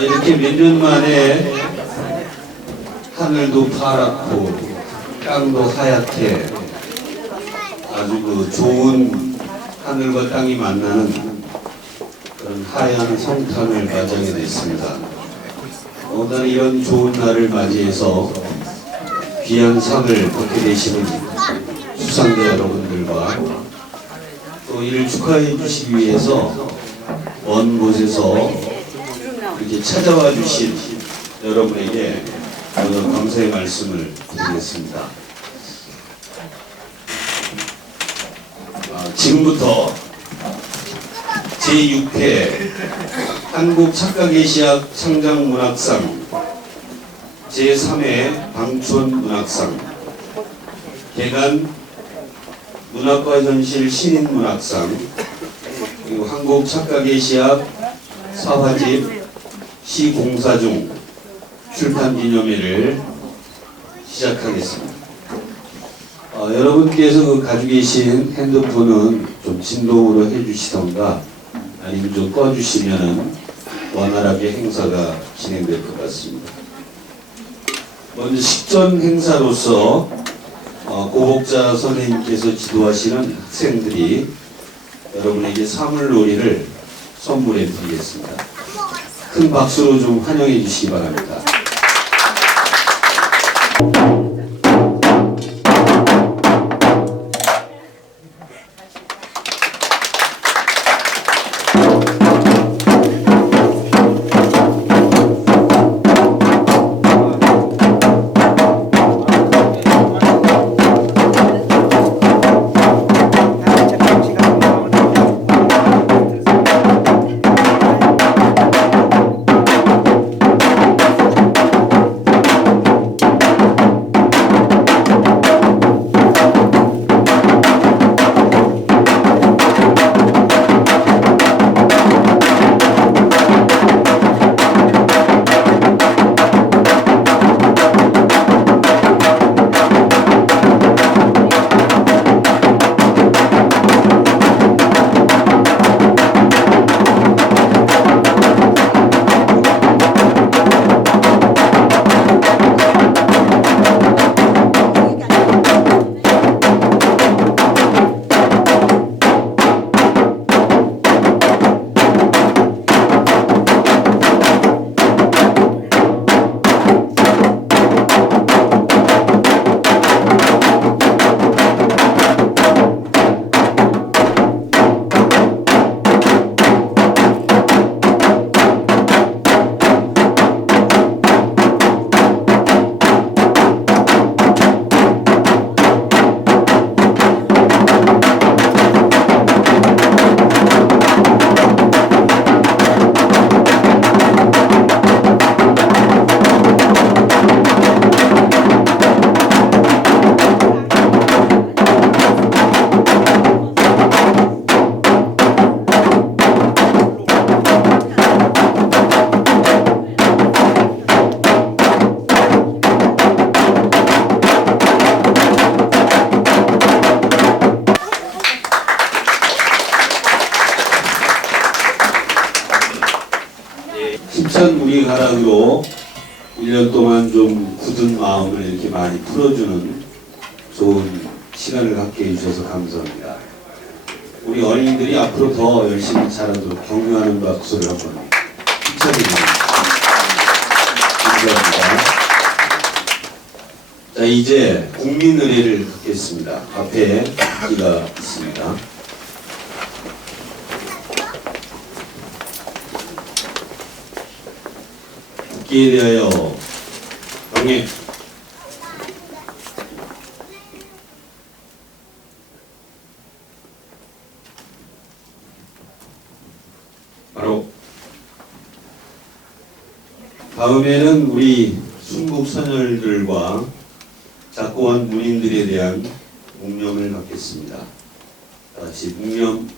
이렇게 몇 년 만에 하늘도 파랗고 땅도 하얗게 아주 그 좋은 하늘과 땅이 만나는 그런 하얀 성탄을 맞이하게 됐습니다. 오늘 이런 좋은 날을 맞이해서 귀한 상을 받게 되시는 수상자 여러분들과 또 이를 축하해 주시기 위해서 먼 곳에서 이렇게 찾아와 주신 여러분에게 오늘 감사의 말씀을 드리겠습니다. 지금부터 제6회 한국착가계시학 창작문학상, 제3회 방촌문학상, 개간 문학과 현실 신인문학상, 그리고 한국착가계시학 사화집 시공사중 출판기념회를 시작하겠습니다. 여러분께서 그 가지고 계신 핸드폰은 좀 진동으로 해주시던가 아니면 좀 꺼주시면 원활하게 행사가 진행될 것 같습니다. 먼저 식전 행사로서 고복자 선생님께서 지도하시는 학생들이 여러분에게 사물놀이를 선물해 드리겠습니다. 큰 박수로 좀 환영해 주시기 바랍니다. 힘찬 우리 가락으로 1년 동안 좀 굳은 마음을 이렇게 많이 풀어주는 좋은 시간을 갖게 해주셔서 감사합니다. 우리 어린이들이 앞으로 더 열심히 자라도록 격려하는 박수를 한번 힘차드립니다. 감사합니다. 자, 이제 국민의례를 갖겠습니다. 앞에 기가 있습니다. 국기에 대하여 명예. 바로 다음에는 우리 순국 선열들과 작고한 문인들에 대한 묵념을 갖겠습니다. 다시 묵념.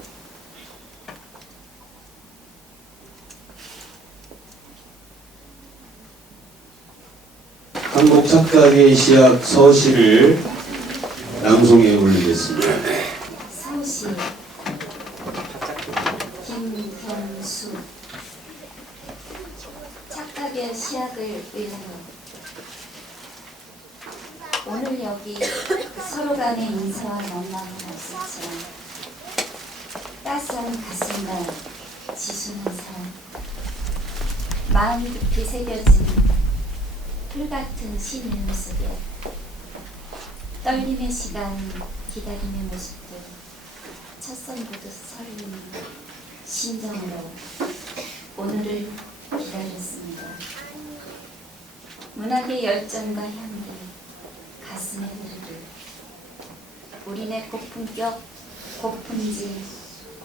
한국착가계시학 서시를 낭송해 올리겠습니다. 서시 김현수 속의 시약을 의뢰로 오늘 여기 서로 간의 인사와 원망은 없었지만 따스한 가슴과 지순한 사랑, 마음 깊이 새겨진 풀같은 신이름 속에 떨림의 시간, 기다림의 모습들, 첫선 보듯 설린 심정으로 오늘을 기다렸습니다. 문학의 열정과 향기, 가슴에 흐르듯 우리네 고품격, 고품질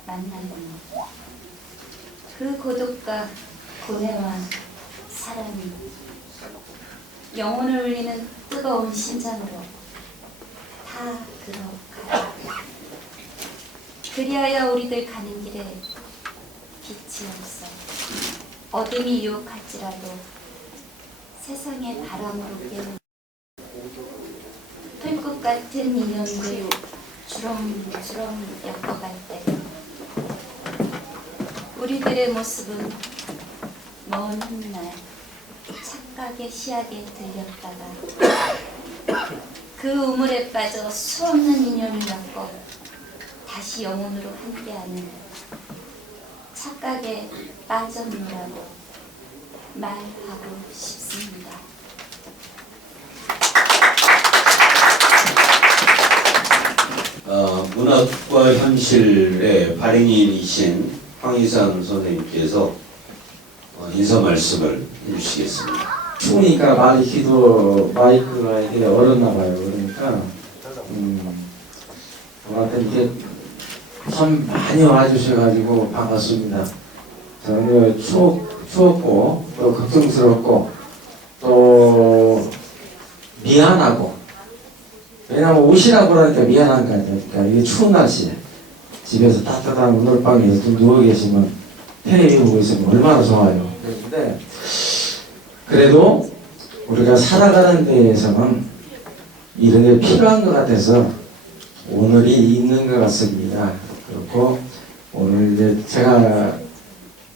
만나는 그 고독과 고뇌와 사랑이 영혼을 울리는 뜨거운 심장으로 다 들어가요. 그리하여 우리들 가는 길에 빛이 없어 어둠이 유혹할지라도 세상의 바람으로 깨는 풀꽃 같은 인연들 주렁주렁 엮어갈 때 우리들의 모습은 먼 훗날 착각의 시약에 들렸다가 그 우물에 빠져 수없는 인연을 엮어 다시 영혼으로 함께하는 착각에 빠졌노라고 말하고 싶습니다. 문학과 현실의 발행인이신 황희상 선생님께서 인사 말씀을 해주시겠습니다. 추우니까 많이 마이크가 이렇게 얼었나 봐요. 그러니까 저한테 이렇게 참 많이 와주셔가지고 반갑습니다. 저는 추웠고 또 걱정스럽고 또 미안하고, 왜냐면 오시라고 그러니까 미안한 거 아닙니까? 이게 추운 날씨에 집에서 따뜻한 오늘방에서 좀 누워 계시면 텔레비전 보고 있으면 얼마나 좋아요. 그런데 그래도 우리가 살아가는 데에서는 이런 게 필요한 것 같아서 오늘이 있는 것 같습니다. 그렇고 오늘 이제 제가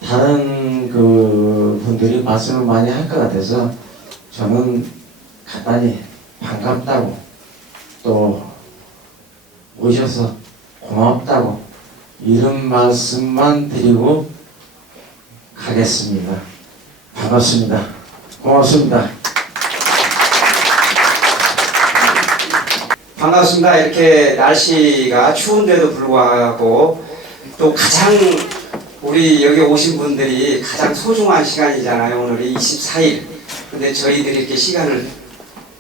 다른 그 분들이 말씀을 많이 할 것 같아서 저는 간단히 반갑다고 또 오셔서 고맙다고 이런 말씀만 드리고 가겠습니다. 반갑습니다. 고맙습니다. 반갑습니다. 이렇게 날씨가 추운데도 불구하고 또 가장 우리 여기 오신 분들이 가장 소중한 시간이잖아요. 오늘이 24일. 근데 저희들이 이렇게 시간을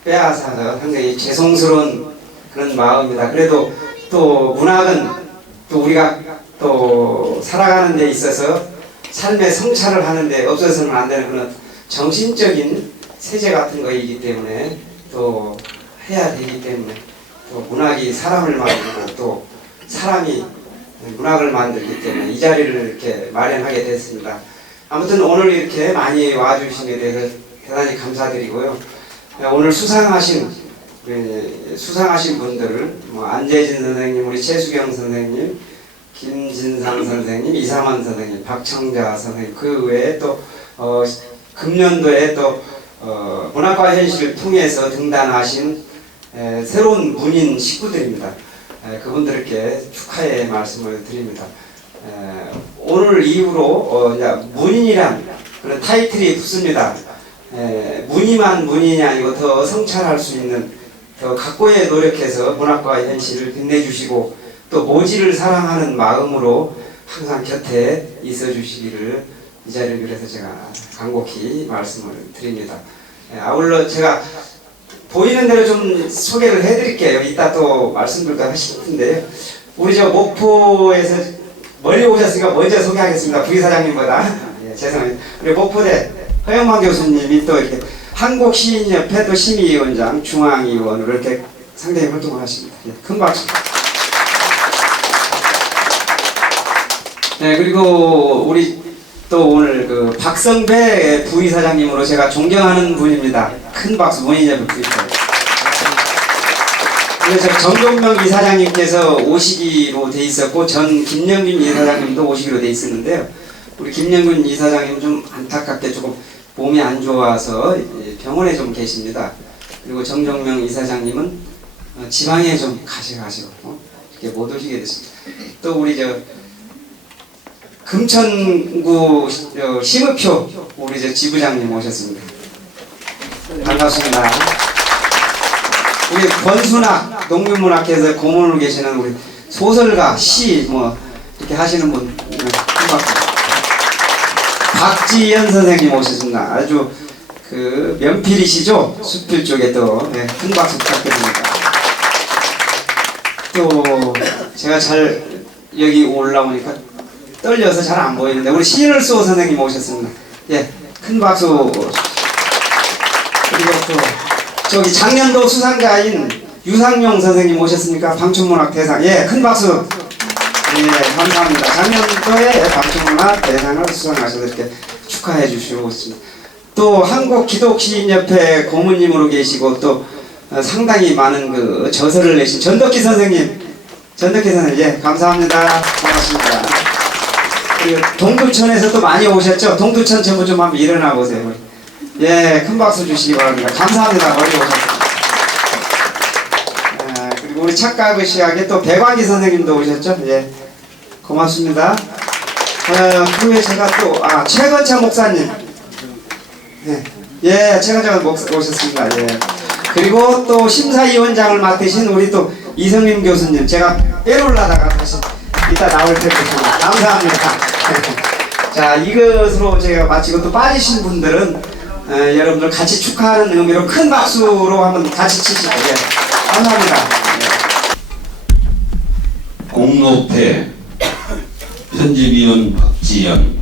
빼앗아서 상당히 죄송스러운 그런 마음입니다. 그래도 또 문학은 또 우리가 또 살아가는 데 있어서 삶의 성찰을 하는데 없어서는 안 되는 그런 정신적인 세제 같은 거이기 때문에 또 해야 되기 때문에 또 문학이 사람을 만들고 또 사람이 문학을 만들기 때문에 이 자리를 이렇게 마련하게 됐습니다. 아무튼 오늘 이렇게 많이 와주신 데 대해서 대단히 감사드리고요. 오늘 수상하신 분들을 안재진 선생님, 우리 최수경 선생님, 김진상 선생님, 이상원 선생님, 박청자 선생님, 그 외에 또 금년도에 또 문학과 현실을 통해서 등단하신 새로운 문인 식구들입니다. 그분들께 축하의 말씀을 드립니다. 오늘 이후로 문인이란 그런 타이틀이 붙습니다. 문이만 문인이 아니고 더 성찰할 수 있는 더 각고에 노력해서 문학과 현실을 빛내주시고 또 모지를 사랑하는 마음으로 항상 곁에 있어 주시기를 이 자리를 빌어서 제가 간곡히 말씀을 드립니다. 아울러 제가 보이는 대로 좀 소개를 해드릴게요. 이따 또 말씀드릴까 하실 텐데요. 우리 저 목포에서 멀리 오셨으니까 먼저 소개하겠습니다. 부의사장님보다. 예, 죄송합니다. 우리 목포대 허영만 교수님이 또 이렇게 한국시인협회 또 심의위원장, 중앙위원으로 이렇게 상당히 활동을 하십니다. 예, 큰 박수. 네, 그리고 우리 또 오늘 그 박성배 부의사장님으로 제가 존경하는 분입니다. 큰 박수. 문인협회 부의사장. 그래서 정종명 이사장님께서 오시기로 돼 있었고 전 김영균 이사장님도 오시기로 돼 있었는데요. 우리 김영균 이사장님 좀 안타깝게 조금 몸이 안 좋아서 병원에 좀 계십니다. 그리고 정정명 이사장님은 지방에 좀 가셔가지고 이렇게 못 오시게 됐습니다. 또 우리 금천구 심의표 우리 지부장님 오셨습니다. 반갑습니다. 우리 권순학 농민문학회에서 고문으로 계시는 우리 소설가 시 뭐 이렇게 하시는 분 반갑습니다. 박지연 선생님 오셨습니다. 아주 그 면필이시죠? 수필 쪽에 또 큰 박수 부탁드립니다. 또 제가 잘 여기 올라오니까 떨려서 잘 안 보이는데 우리 신일수 선생님 오셨습니다. 예, 큰 박수. 그리고 또 저기 작년도 수상자인 유상용 선생님 오셨습니까? 방충문학 대상. 예, 큰 박수. 예, 감사합니다. 작년도에 방충문학 대상을 수상하셔서 이렇게 축하해 주시고 있습니다. 또 한국기독시인협회 고문님으로 계시고 또 상당히 많은 그 저서를 내신 전덕기 선생님, 예, 감사합니다. 반갑습니다. 그리고 동두천에서도 많이 오셨죠? 동두천 전부 좀 한번 일어나 보세요. 예, 큰 박수 주시기 바랍니다. 감사합니다. 멀리 오셨습니다. 그리고 우리 착각의 시학에 또 배광기 선생님도 오셨죠? 예, 고맙습니다. 그 후에 제가 또 최건차 목사님, 예, 최건차 목사 오셨습니다. 예. 그리고 또 심사위원장을 맡으신 우리 또 이성림 교수님, 제가 빼놓으려다가 다시 이따 나올 텐데 감사합니다. 자, 이것으로 제가 마치고 또 빠지신 분들은 여러분들 같이 축하하는 의미로 큰 박수로 한번 같이 치시죠. 예. 감사합니다. 공로패 편집위원 박지연,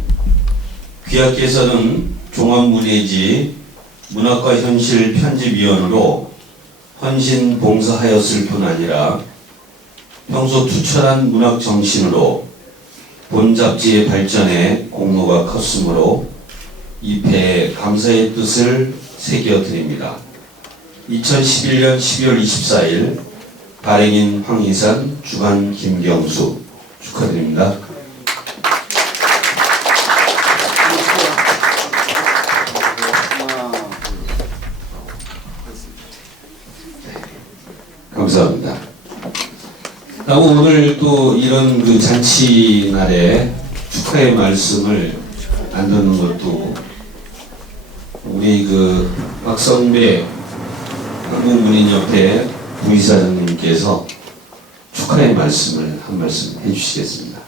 귀하께서는 종합문예지 문학과 현실 편집위원으로 헌신 봉사하였을 뿐 아니라 평소 투철한 문학 정신으로 본 잡지의 발전에 공로가 컸으므로 이 패에 감사의 뜻을 새겨드립니다. 2011년 12월 24일 발행인 황희산, 주간 김경수 축하드립니다. 감사합니다. 그리고 오늘 또 이런 그 잔치 날에 축하의 말씀을 안 듣는 것도 우리 그 박성배 한국문인협회 부이사장님께서 축하의 말씀을 한 말씀 해주시겠습니다.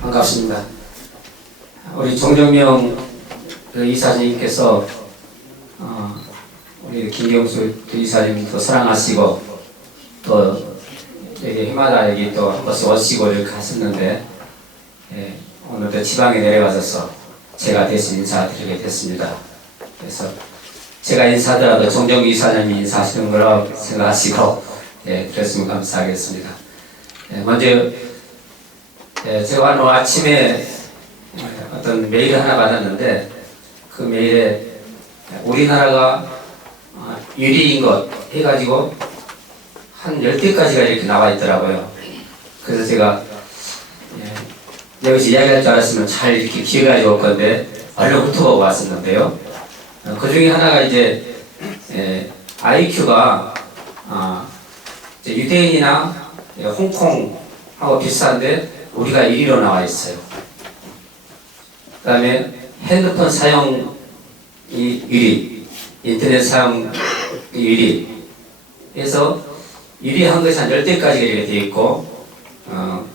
반갑습니다. 우리 정정명 그 이사님께서 우리 김경수 이사님도 사랑하시고 또 여기 해마다 여기 또 한 번씩 오시고 이렇게 하셨는데 오늘도 지방에 내려가셔서 제가 대신 인사드리게 됐습니다. 그래서 제가 인사하더라도 정정명 이사님이 인사하시는 거라고 생각하시고 그랬으면 감사하겠습니다. 먼저 제가 오늘 아침에 어떤 메일을 하나 받았는데 그 메일에 우리나라가 유리인 것 해가지고 한 10개까지가 이렇게 나와 있더라고요. 그래서 제가 여기서 이야기할 줄 알았으면 잘 이렇게 기억하지 올 건데 얼른 훑어보고 왔었는데요. 그 중에 하나가 이제 IQ가 유대인이나 홍콩하고 비슷한데 우리가 1위로 나와 있어요. 그 다음에 핸드폰 사용 1위, 인터넷 사용 1위 해서 1위 한 것이 한 10대까지가 이렇게 되어 있고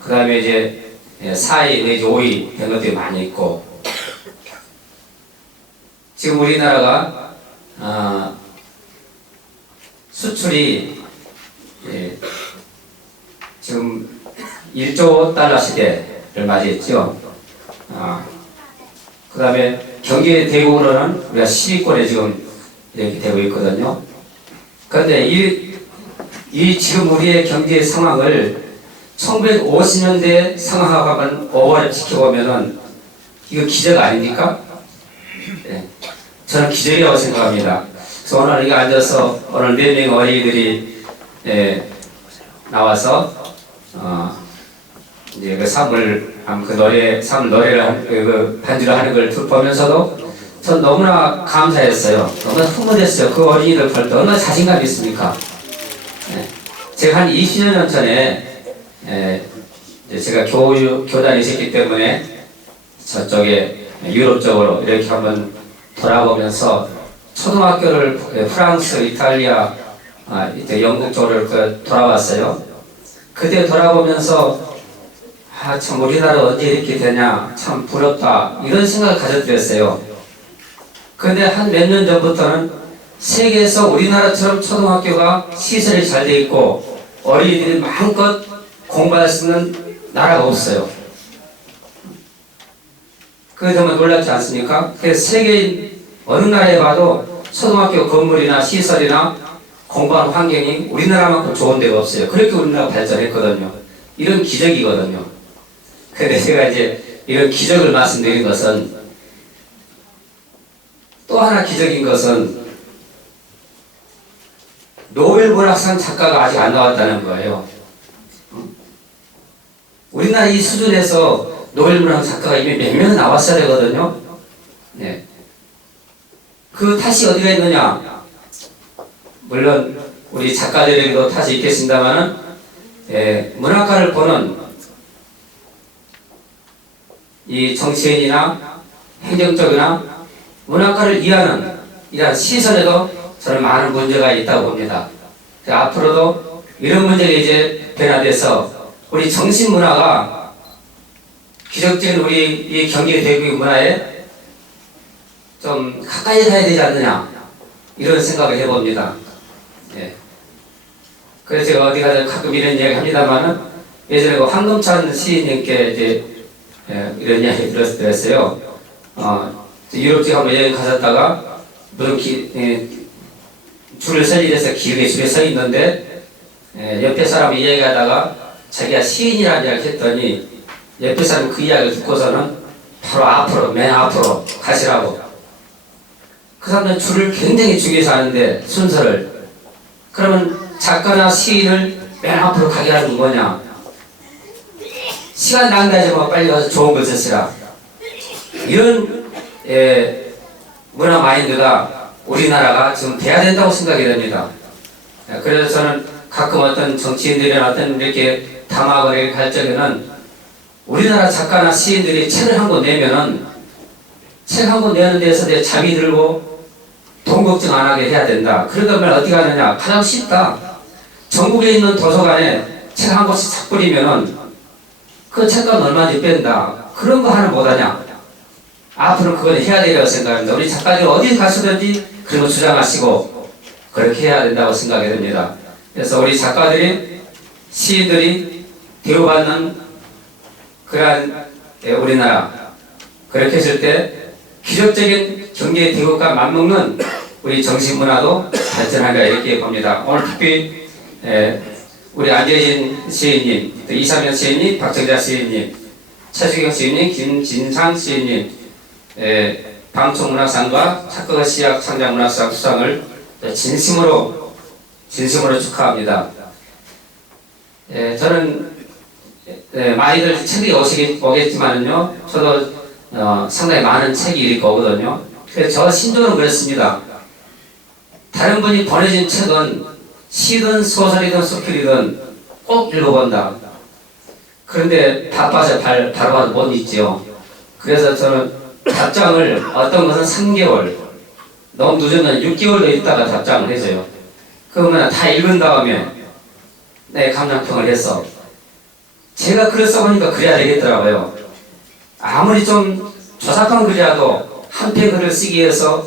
그 다음에 이제 4위 내지 5위 된 것들이 많이 있고 지금 우리나라가 수출이 지금 1조 달러 시대를 맞이했죠. 그 다음에 경제 대국으로는 우리가 10위권에 지금 이렇게 되고 있거든요. 그런데 이 지금 우리의 경제 상황을 1950년대 상황하고 한번 오버를 지켜보면은 이거 기적 아닙니까? 저는 기적이라고 생각합니다. 그래서 오늘 여기 앉아서 오늘 몇 명의 어린이들이 나와서 이제 그 삶을 노래를 그 반주를 하는 걸 보면서도 전 너무나 감사했어요. 너무나 흐뭇했어요. 그 어린이들 볼 때 얼마나 자신감이 있습니까? 예. 제가 한 20년 전에 이제 제가 교단에 있었기 때문에 저쪽에 유럽 쪽으로 이렇게 한번 돌아보면서 초등학교를 프랑스, 이탈리아, 이제 영국 쪽으로 돌아왔어요. 그때 돌아보면서 참 우리나라 언제 이렇게 되냐, 참 부럽다, 이런 생각을 가졌어요. 그런데 한 몇 년 전부터는 세계에서 우리나라처럼 초등학교가 시설이 잘 돼 있고 어린이들이 마음껏 공부할 수 있는 나라가 없어요. 그게 정말 놀랍지 않습니까? 그래서 세계 어느 나라에 봐도 초등학교 건물이나 시설이나 공부하는 환경이 우리나라만큼 좋은 데가 없어요. 그렇게 우리나라가 발전했거든요. 이런 기적이거든요. 근데 제가 이제 이런 기적을 말씀드린 것은, 또 하나 기적인 것은 노벨 문학상 작가가 아직 안 나왔다는 거예요. 우리나라 이 수준에서 노벨 문학상 작가가 이미 몇 명 나왔어야 되거든요. 네. 그 탓이 어디가 있느냐? 물론 우리 작가들에게도 탓이 있겠습니다만은, 문학가를 보는 이 정치인이나 행정적이나 문학가를 이해하는 이러한 시선에도 저는 많은 문제가 있다고 봅니다. 앞으로도 이런 문제가 이제 변화돼서 우리 정신문화가 기적적인 우리 이 경기 대국의 문화에 좀 가까이 가야 되지 않느냐, 이런 생각을 해봅니다. 예. 그래서 제가 어디 가서 가끔 이런 이야기 합니다만은, 예전에 그 황금찬 시인님께 이제 이런 이야기 들었어요. 유럽 쪽 한번 여행 가셨다가 무슨 줄을 설 일해서 길게 줄에 서 있는데, 옆에 사람이 이야기하다가 자기가 시인이라는 이야기를 했더니 옆에 사람이 그 이야기를 듣고서는 바로 앞으로, 맨 앞으로 가시라고. 그 사람들은 줄을 굉장히 중요해서 하는데, 순서를. 그러면 작가나 시인을 맨 앞으로 가게 하는 건 뭐냐? 시간 낭비하지 말고 빨리 가서 좋은 걸 쓰시라. 이런 문화 마인드가 우리나라가 지금 돼야 된다고 생각이 됩니다. 그래서 저는 가끔 어떤 정치인들이나 어떤 이렇게 담화거나 이렇게 할 적에는, 우리나라 작가나 시인들이 책을 한 권 내면은 책 한 권 내는 데서 내 잠이 들고 돈 걱정 안 하게 해야 된다. 그러면 어떻게 하느냐? 가장 쉽다. 전국에 있는 도서관에 책 한 권씩 싹 뿌리면은 그 책값 얼마인지 뺀다. 그런 거 하나 못하냐? 앞으로 그걸 해야 되리라고 생각합니다. 우리 작가들이 어디 가시든지 그런 거 주장하시고 그렇게 해야 된다고 생각이 됩니다. 그래서 우리 작가들이, 시인들이 대우받는 그러한 우리나라, 그렇게 했을 때 기적적인 경제 대국과 맞먹는 우리 정신문화도 발전하리라, 이렇게 봅니다. 오늘 특히 우리 안재진 시인님, 또 이상현 시인님, 박정자 시인님, 최수경 시인님, 김진상 시인님, 방송문학상과 작가가 시학 창작문학상 수상을 진심으로 축하합니다. 저는 많이들 책이 오겠지만은요, 저도 상당히 많은 책이 읽을 거거든요. 그래서 저 신조는 그렇습니다. 다른 분이 보내준 책은 시든 소설이든 소설이든 꼭 읽어본다. 그런데 바빠서 바로 못 읽지요. 그래서 저는 답장을, 어떤 것은 3개월, 너무 늦으면 6개월도 있다가 답장을 해줘요. 그러면 다 읽은 다음에 내 감상평을 해서, 제가 글을 써보니까 그래야 되겠더라고요. 아무리 좀 조잡한 글이라도 한 편 글을 쓰기 위해서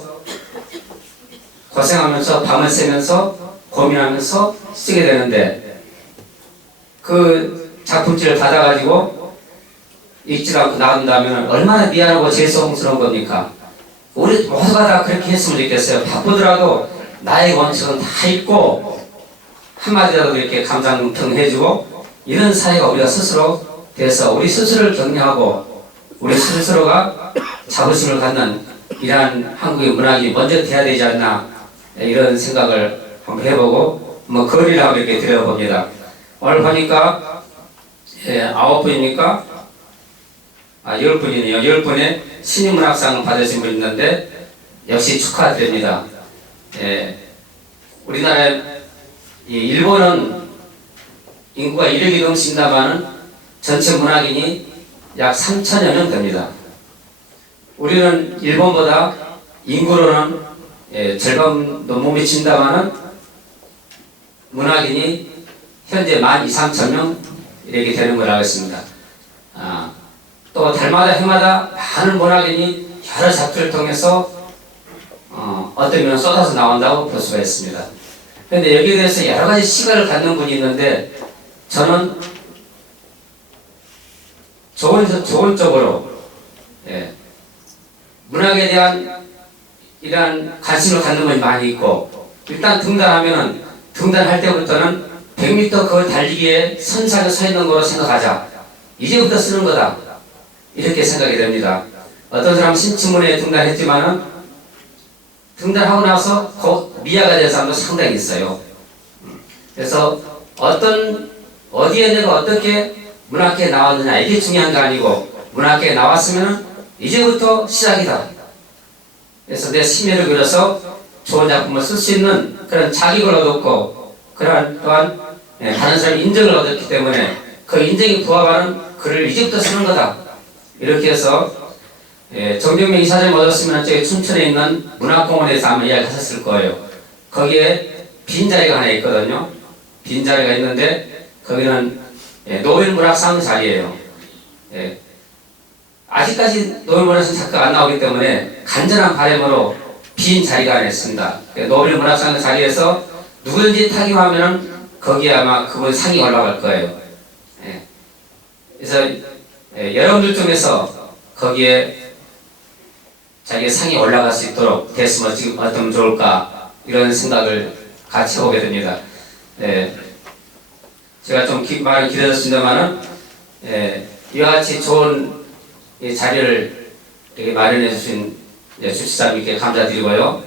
고생하면서 밤을 새면서 고민하면서 쓰게 되는데, 그 작품집을 받아가지고 읽지 않고 나온다면 얼마나 미안하고 죄송스러운 겁니까? 우리 모두가 다 그렇게 했으면 좋겠어요. 바쁘더라도 나의 원칙은 다 읽고 한마디라도 이렇게 감상평 해주고, 이런 사회가 우리가 스스로 돼서 우리 스스로를 격려하고 우리 스스로가 자부심을 갖는 이러한 한국의 문학이 먼저 돼야 되지 않나, 이런 생각을 한번 해보고 거리를 한번 이렇게 들여봅니다. 오늘 보니까 9분입니까? 10분이네요. 10분의 신인문학상을 받으신 분이 있는데, 역시 축하드립니다. 우리나라 일본은 인구가 1억이 넘습니다만은 전체 문학인이 약 3천여 명 됩니다. 우리는 일본보다 인구로는 절반도 못 미친다마는 문학인이 현재 12,000~13,000명 이렇게 되는 걸 알고 있습니다. 또 달마다 해마다 많은 문학인이 여러 작품을 통해서 어떤 면은 쏟아서 나온다고 볼 수가 있습니다. 그런데 여기에 대해서 여러 가지 시각을 갖는 분이 있는데 저는 좋은 쪽으로 문학에 대한 이러한 관심을 갖는 분이 많이 있고 일단 등단하면은 등단할 때부터는 100m 그 달리기에 선상에 서 있는 거로 생각하자. 이제부터 쓰는 거다. 이렇게 생각이 됩니다. 어떤 사람은 신춘문예에 등단했지만은 등단하고 나서 곧 미아가 된 사람도 상당히 있어요. 그래서 어디에 내가 어떻게 문학계에 나왔느냐 이게 중요한 거 아니고 문학계에 나왔으면 이제부터 시작이다. 그래서 내 심혈을 기울여서 좋은 작품을 쓸 수 있는 그런 자격을 얻었고 또한 다른 사람이 인정을 얻었기 때문에 그 인정이 부합하는 글을 이제부터 쓰는 거다. 이렇게 해서 정경명 이사장이 오셨으면 저기 춘천에 있는 문학공원에서 아마 이야기하셨을 거예요. 거기에 빈자리가 하나 있거든요. 빈자리가 있는데 거기는 노벨 문학상 자리예요. 아직까지 노벨 문학상 작가가 안 나오기 때문에 간절한 바람으로 빈 자리가 하나 있습니다. 노벨 문학상 자리에서 누구든지 타기하면은 거기에 아마 그분 상이 올라갈 거예요. 그래서 여러분들 중에서 거기에 자기의 상이 올라갈 수 있도록 됐으면 지금 어쩌면 좋을까 이런 생각을 같이 해보게 됩니다. 제가 좀 말이 길어졌습니다만은 이와 같이 좋은 이 자리를 이렇게 마련해 주신 주치사님께 감사드리고요.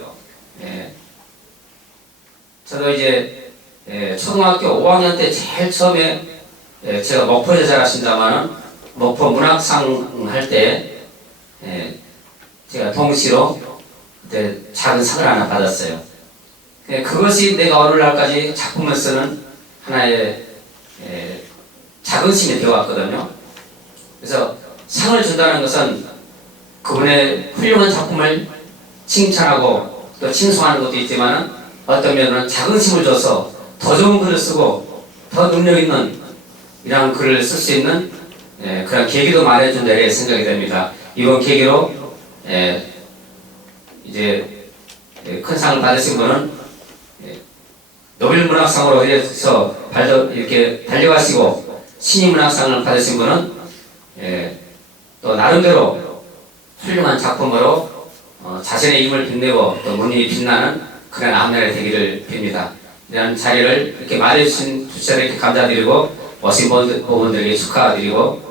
저도 이제 초등학교 5학년 때 제일 처음에 제가 목포에서 자랐습니다만은 목포 문학상 할 때 제가 동시로 그때 작은 상을 하나 받았어요. 그것이 내가 오늘날까지 작품을 쓰는 하나의 자긍심이 되어왔거든요. 그래서 상을 준다는 것은 그분의 훌륭한 작품을 칭찬하고 또 칭송하는 것도 있지만 어떤 면은 자긍심을 줘서 더 좋은 글을 쓰고 더 능력 있는 이런 글을 쓸 수 있는 그런 계기도 마련해준다 이렇게 생각이 됩니다. 이번 계기로 이제 큰 상을 받으신 분은 노벨 문학상으로 해서 이렇게 달려가시고 신인 문학상을 받으신 분은 또 나름대로 훌륭한 작품으로 자신의 힘을 빛내고 또 문인이 빛나는 그런 앞날이 되기를 빕니다. 이런 자리를 이렇게 마련해주신 주최자에게 감사드리고 오신 분들에게 축하드리고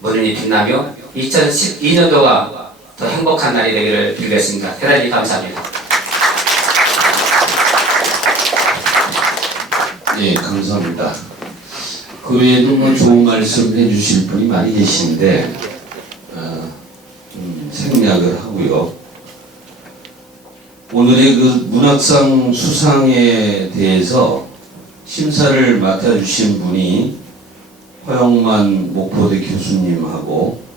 문인이 빛나며 2012년도가 더 행복한 날이 되기를 빌겠습니다. 대단히 감사합니다. 예, 감사합니다. 그 외에도 뭐 좋은 말씀 해주실 분이 많이 계신데 좀 생략을 하고요. 오늘의 그 문학상 수상에 대해서 심사를 맡아주신 분이 허영만 목포대 교수님하고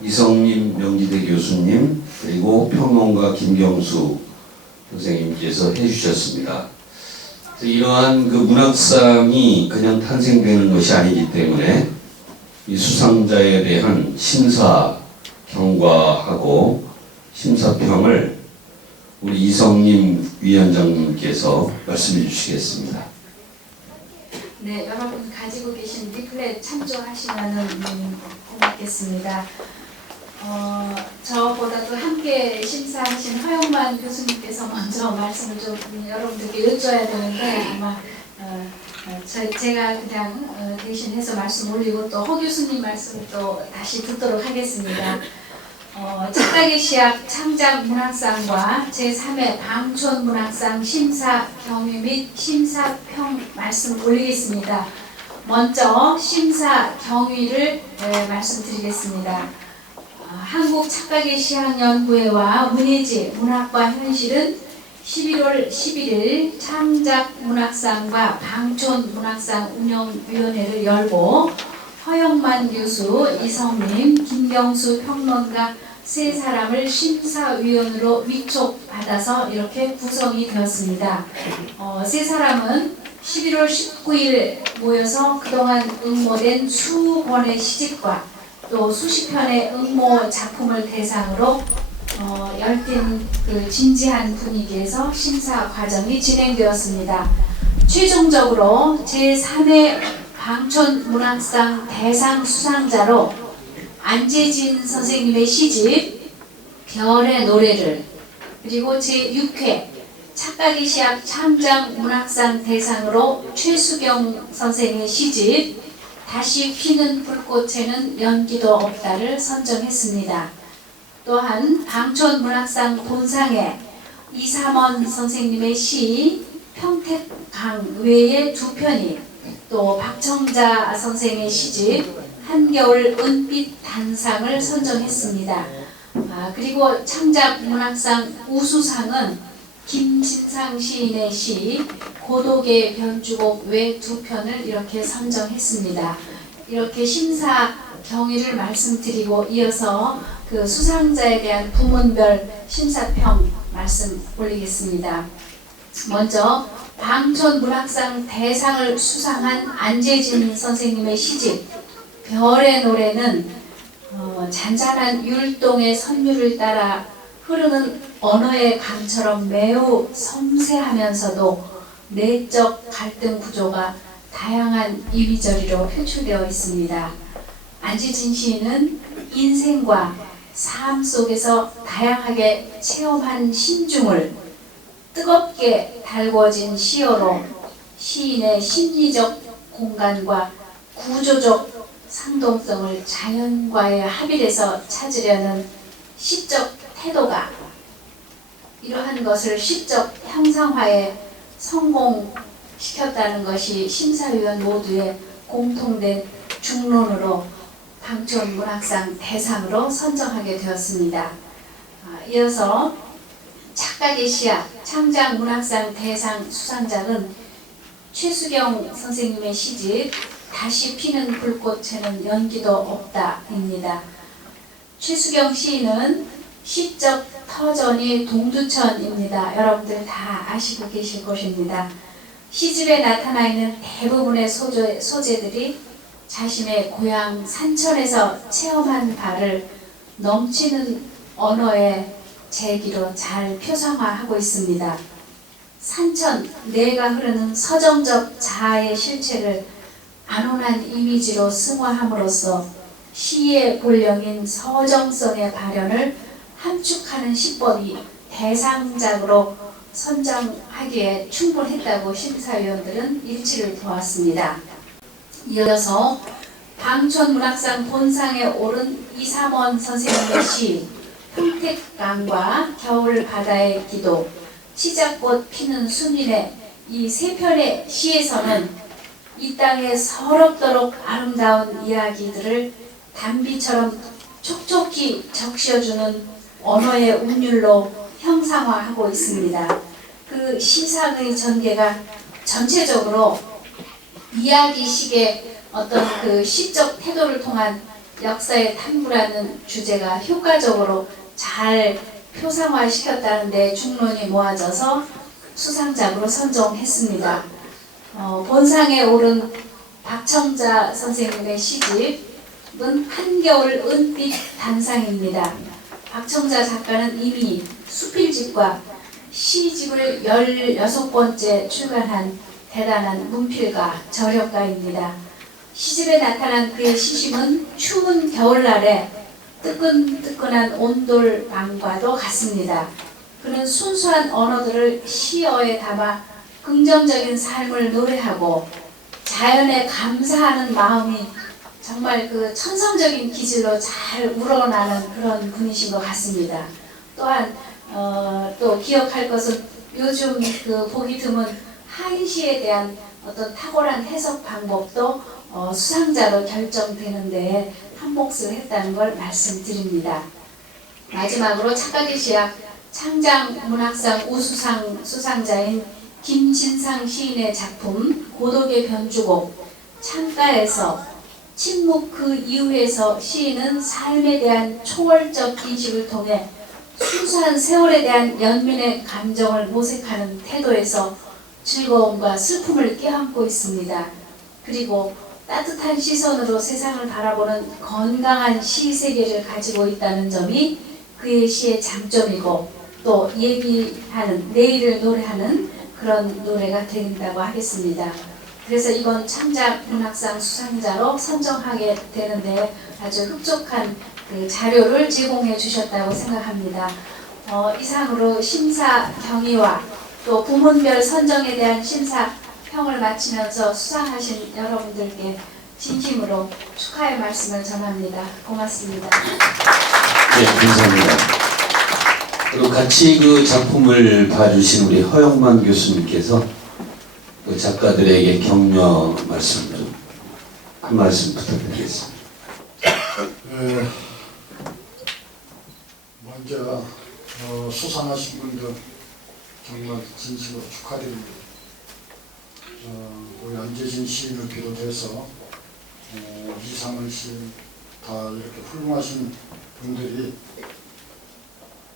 이성림 명지대 교수님 그리고 평론가 김경수 선생님께서 해주셨습니다. 이러한 그 문학상이 그냥 탄생되는 것이 아니기 때문에 이 수상자에 대한 심사 경과하고 심사평을 우리 이성림 위원장님께서 말씀해 주시겠습니다. 네, 여러분 가지고 계신 리플렛 참조하시면은 고맙겠습니다. 저보다도 함께 심사하신 허영만 교수님께서 먼저 말씀을 좀 여러분들께 여쭤야 되는데 아마 제가 그냥 대신해서 말씀 올리고 또 허 교수님 말씀을 또 다시 듣도록 하겠습니다. 책가게 시학 창작 문학상과 제3회 방촌 문학상 심사 경위 및 심사평 말씀 올리겠습니다. 먼저 심사 경위를 말씀드리겠습니다. 한국착각의시학연구회와 문예지 문학과 현실은 11월 11일 창작문학상과 방촌문학상 운영위원회를 열고 허영만 교수, 이성림, 김경수 평론가 세 사람을 심사위원으로 위촉받아서 이렇게 구성이 되었습니다. 세 사람은 11월 19일 모여서 그동안 응모된 수권의 시집과 또 수십 편의 응모 작품을 대상으로 열띤 진지한 분위기에서 심사 과정이 진행되었습니다. 최종적으로 제3회 방촌문학상 대상 수상자로 안재진 선생님의 시집 별의 노래를, 그리고 제6회 착각의 시학 창작문학상 대상으로 최수경 선생의 시집 다시 피는 불꽃에는 연기도 없다를 선정했습니다. 또한 방촌문학상 본상에 이삼원 선생님의 시 평택강 외에 2편이, 또 박청자 선생의 시집 한겨울 은빛 단상을 선정했습니다. 그리고 창작문학상 우수상은 김진상 시인의 시 고독의 변주곡 외 2편을 이렇게 선정했습니다. 이렇게 심사 경위를 말씀드리고 이어서 그 수상자에 대한 부문별 심사평 말씀 올리겠습니다. 먼저 방촌문학상 대상을 수상한 안재진 선생님의 시집 별의 노래는 잔잔한 율동의 선율을 따라 흐르는 언어의 강처럼 매우 섬세하면서도 내적 갈등 구조가 다양한 이리저리로 표출되어 있습니다. 안재진 시인은 인생과 삶 속에서 다양하게 체험한 신중을 뜨겁게 달궈진 시어로 시인의 심리적 공간과 구조적 상동성을 자연과의 합일에서 찾으려는 시적 태도가 이러한 것을 시적 형상화에 성공시켰다는 것이 심사위원 모두의 공통된 중론으로 방촌문학상 대상으로 선정하게 되었습니다. 이어서 착각의 시학 창작문학상 대상 수상작은 최수경 선생님의 시집 다시 피는 불꽃에는 연기도 없다입니다. 최수경 시인은 시적 터전이 동두천입니다. 여러분들 다 아시고 계실 것입니다. 시집에 나타나 있는 대부분의 소재들이 자신의 고향 산천에서 체험한 바를 넘치는 언어의 재기로 잘 표상화하고 있습니다. 산천, 내가 흐르는 서정적 자아의 실체를 안온한 이미지로 승화함으로써 시의 본령인 서정성의 발현을 함축하는 시법이 대상작으로 선정하기에 충분했다고 심사위원들은 일치를 보았습니다. 이어서 방촌문학상 본상에 오른 이삼원 선생님의 시 평택강과 겨울 바다의 기도, 치자꽃 피는 순인의 이 세 편의 시에서는 이 땅의 서럽도록 아름다운 이야기들을 단비처럼 촉촉히 적셔주는 언어의 운율로 형상화하고 있습니다. 그 시상의 전개가 전체적으로 이야기식의 어떤 그 시적 태도를 통한 역사의 탐구라는 주제가 효과적으로 잘 표상화시켰다는 데 중론이 모아져서 수상작으로 선정했습니다. 본상에 오른 박청자 선생님의 시집은 한겨울 은빛 단상입니다. 박청자 작가는 이미 수필집과 시집을 16번째 출간한 대단한 문필가, 저력가입니다. 시집에 나타난 그의 시심은 추운 겨울날에 뜨끈뜨끈한 온돌방과도 같습니다. 그는 순수한 언어들을 시어에 담아 긍정적인 삶을 노래하고 자연에 감사하는 마음이 정말 그 천성적인 기질로 잘 우러나는 그런 분이신 것 같습니다. 또한 또 기억할 것은 요즘 그 보기 드문 하인시에 대한 어떤 탁월한 해석 방법도 수상자로 결정되는데 한 몫을 했다는 걸 말씀드립니다. 마지막으로 착각의 시약 창작문학상 우수상 수상자인 김진상 시인의 작품 고독의 변주곡 창가에서 침묵 그 이후에서 시인은 삶에 대한 초월적 인식을 통해 순수한 세월에 대한 연민의 감정을 모색하는 태도에서 즐거움과 슬픔을 껴안고 있습니다. 그리고 따뜻한 시선으로 세상을 바라보는 건강한 시세계를 가지고 있다는 점이 그의 시의 장점이고 또 예비하는 내일을 노래하는 그런 노래가 된다고 하겠습니다. 그래서 이번 창작문학상 수상자로 선정하게 되는데 아주 흡족한 그 자료를 제공해 주셨다고 생각합니다. 이상으로 심사 경위와 또 부문별 선정에 대한 심사평을 마치면서 수상하신 여러분들께 진심으로 축하의 말씀을 전합니다. 고맙습니다. 네, 감사합니다. 그리고 같이 그 작품을 봐주신 우리 허영만 교수님께서 그 작가들에게 격려 말씀 좀 한 말씀 부탁드리겠습니다. 먼저 수상하신 분들 정말 진심으로 축하드립니다. 우리 안재진 시인을 비롯해서 이상은 시인 다 이렇게 훌륭하신 분들이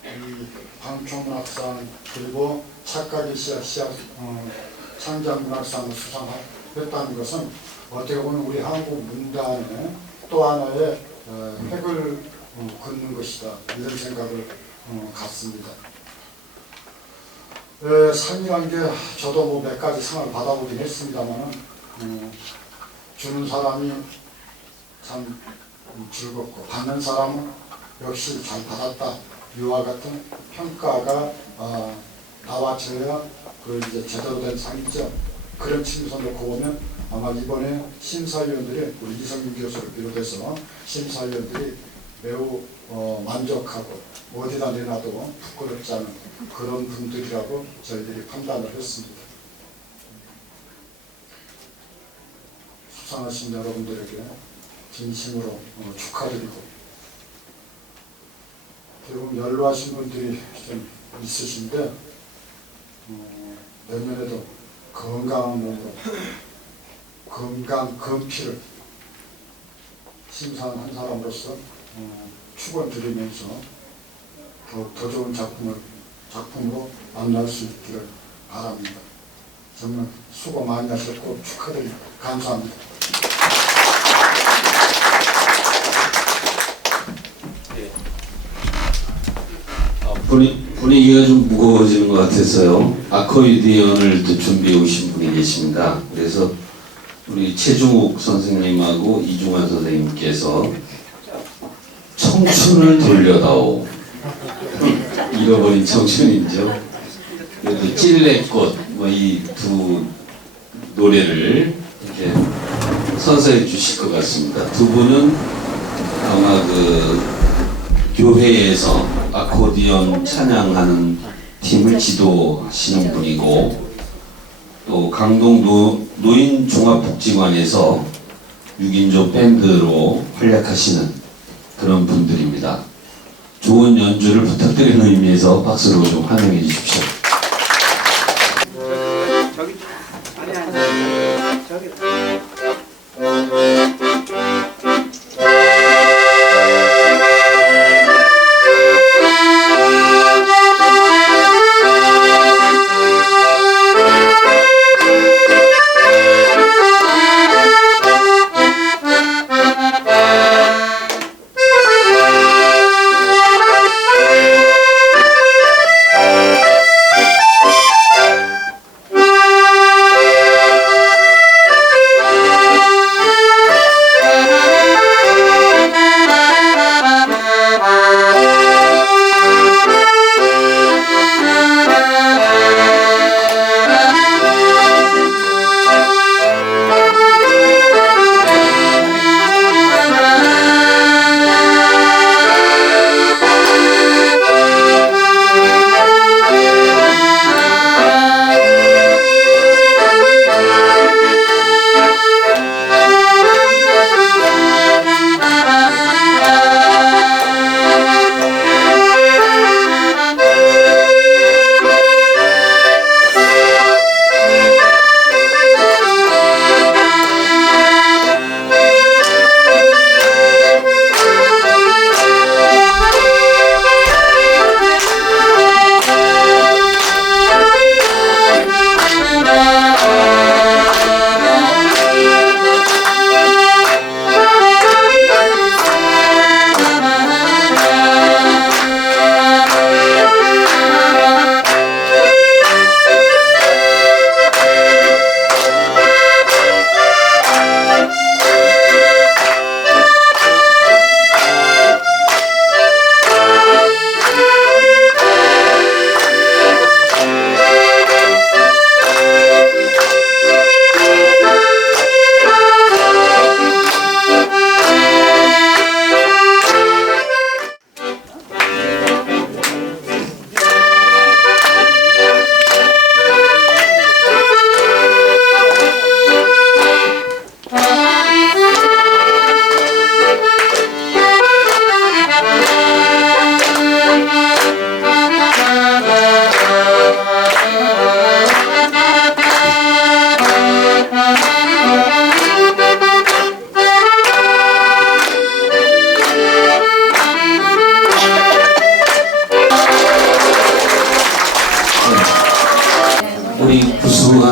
이 방초문학상 그리고 착각의 시작 창작문학상을 수상했다는 것은 어떻게 보면 우리 한국 문단의 또 하나의 획을 긋는 것이다 이런 생각을 갖습니다. 상이란 게 저도 뭐 몇 가지 상을 받아보긴 했습니다만 주는 사람이 참 즐겁고 받는 사람은 역시 잘 받았다 이와 같은 평가가 나와줘야 그 이제 제대로 된 상이죠. 그런 측면에서 놓고 보면 아마 이번에 심사위원들이 우리 이성윤 교수를 비롯해서 심사위원들이 매우 만족하고 어디다 내놔도 부끄럽지 않은 그런 분들이라고 저희들이 판단을 했습니다. 수상하신 여러분들에게 진심으로 축하드리고 대부분 연로하신 분들이 좀 있으신데 내년에도 건강한 몸으로 건강 건피를 심사한 한 사람으로서 축원드리면서 더 좋은 작품으로 만날 수 있기를 바랍니다. 정말 수고 많이 하셨고 축하드립니다. 감사합니다. 분위기가 좀 무거워지는 것 같아서요. 아코디언을 또 준비해 오신 분이 계십니다. 그래서 우리 최중욱 선생님하고 이중환 선생님께서 청춘을 돌려다오. 잃어버린 청춘이죠. 그래도 찔레꽃 뭐 이 두 노래를 이렇게 선사해 주실 것 같습니다. 두 분은 아마 그 교회에서 아코디언 찬양하는 팀을 지도하시는 분이고 또 강동 노인종합복지관에서 6인조 밴드로 활약하시는 그런 분들입니다. 좋은 연주를 부탁드리는 의미에서 박수로 좀 환영해 주십시오.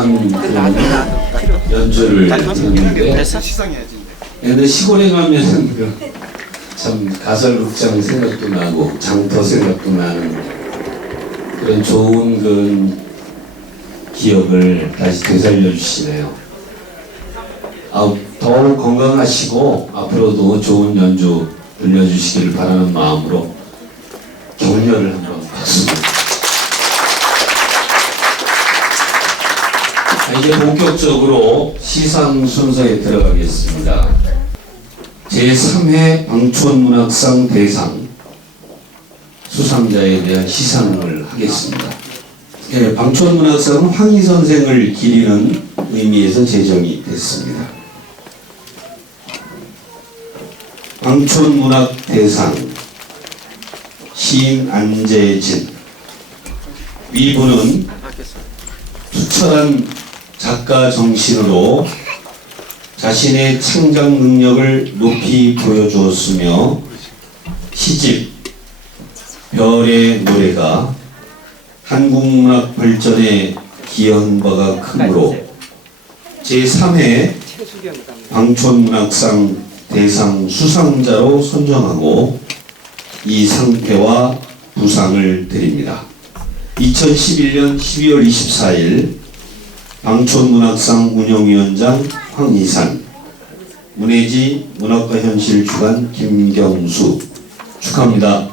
다양한 그 연주를 듣는데 근데 시골에 가면은 참 가설극장 생각도 나고 장터 생각도 나는 그런 좋은 그 기억을 다시 되살려 주시네요. 더욱 건강하시고 앞으로도 좋은 연주 들려주시기를 바라는 마음으로 격려를 한번 받습니다. 이제 본격적으로 시상 순서에 들어가겠습니다. 제3회 방촌문학상 대상 수상자에 대한 시상을 하겠습니다. 예, 방촌문학상은 황희 선생을 기리는 의미에서 제정이 됐습니다. 방촌문학대상 시인 안재진. 위부는 투철한 작가 정신으로 자신의 창작 능력을 높이 보여주었으며 시집 별의 노래가 한국문학 발전에 기여한 바가 크므로 제3회 방촌문학상 대상 수상자로 선정하고 이 상패와 부상을 드립니다. 2011년 12월 24일 방촌문학상 운영위원장 황희산, 문혜지 문학과 현실 주간 김경수 축하합니다.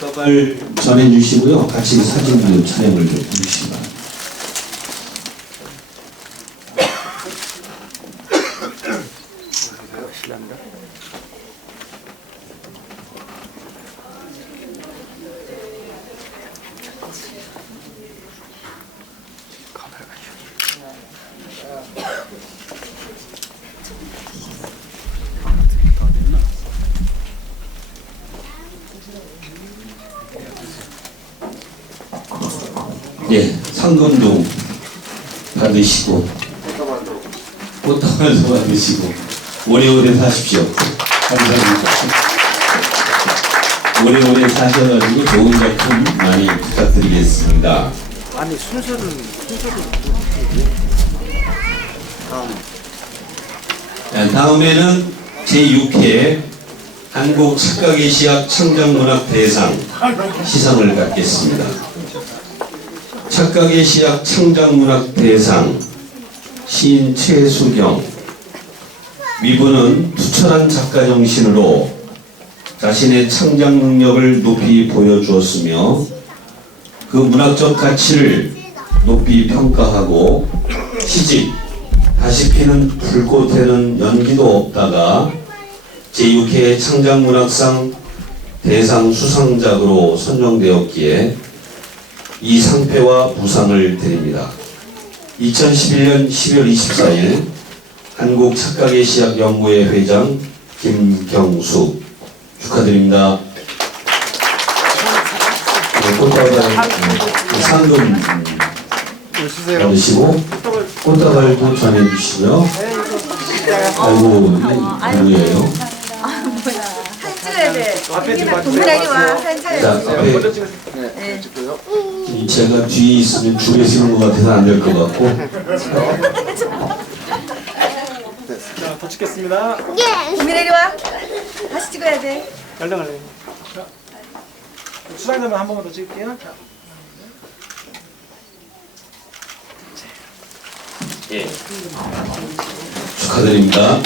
꽃다발 전해주시고요. 같이 사진도 촬영을 좀 해주시기 바랍니다. 예, 상금도 받으시고 꽃다발도 받으시고 오래오래 사십시오. 감사합니다. 오래오래 사셔가지고 좋은 작품 많이 부탁드리겠습니다. 아니 순서를 다음에는 제6회 한국착가계 시학 창작문학대상 시상을 갖겠습니다. 착가계 시학 창작문학대상 시인 최수경. 위부는 투철한 작가 정신으로 자신의 창작 능력을 높이 보여주었으며 그 문학적 가치를 높이 평가하고 시집 다시 피는 불꽃에는 연기도 없다가 제6회 창작문학상 대상 수상작으로 선정되었기에 이 상패와 부상을 드립니다. 2011년 12월 24일 한국착가계 시학연구회 회장 김경수 축하드립니다. 꽃다발 상금 받으시고 꽃다발도 전해주시고요. 아이고 누구예요? 찍어야 돼. 동물에게 와. 사진 자, 찍어야 앞에 제가 뒤에 있으면 줄에 서는 것 같아서 안 될 것 같고. 자, 더 찍겠습니다. 동물에게 와. 다시 찍어야 돼. 얼른. 수상자분 한 번만 더 찍을게요. 예. 축하드립니다.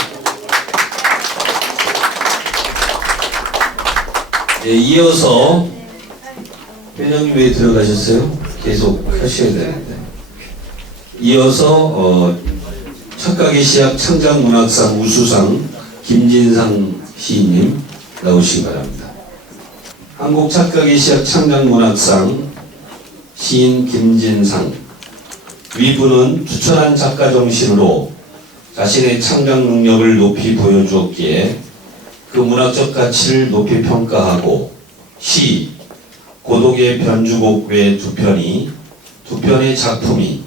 예, 이어서 회장님 왜 들어가셨어요? 계속 하셔야 되는데. 이어서 착가계 시학 창작문학상 우수상 김진상 시인님 나오시기 바랍니다. 한국착가계 시학 창작문학상 시인 김진상. 위부는 투철한 작가 정신으로 자신의 창작 능력을 높이 보여주었기에 그 문학적 가치를 높이 평가하고 시, 고독의 변주곡 외 두 편의 작품이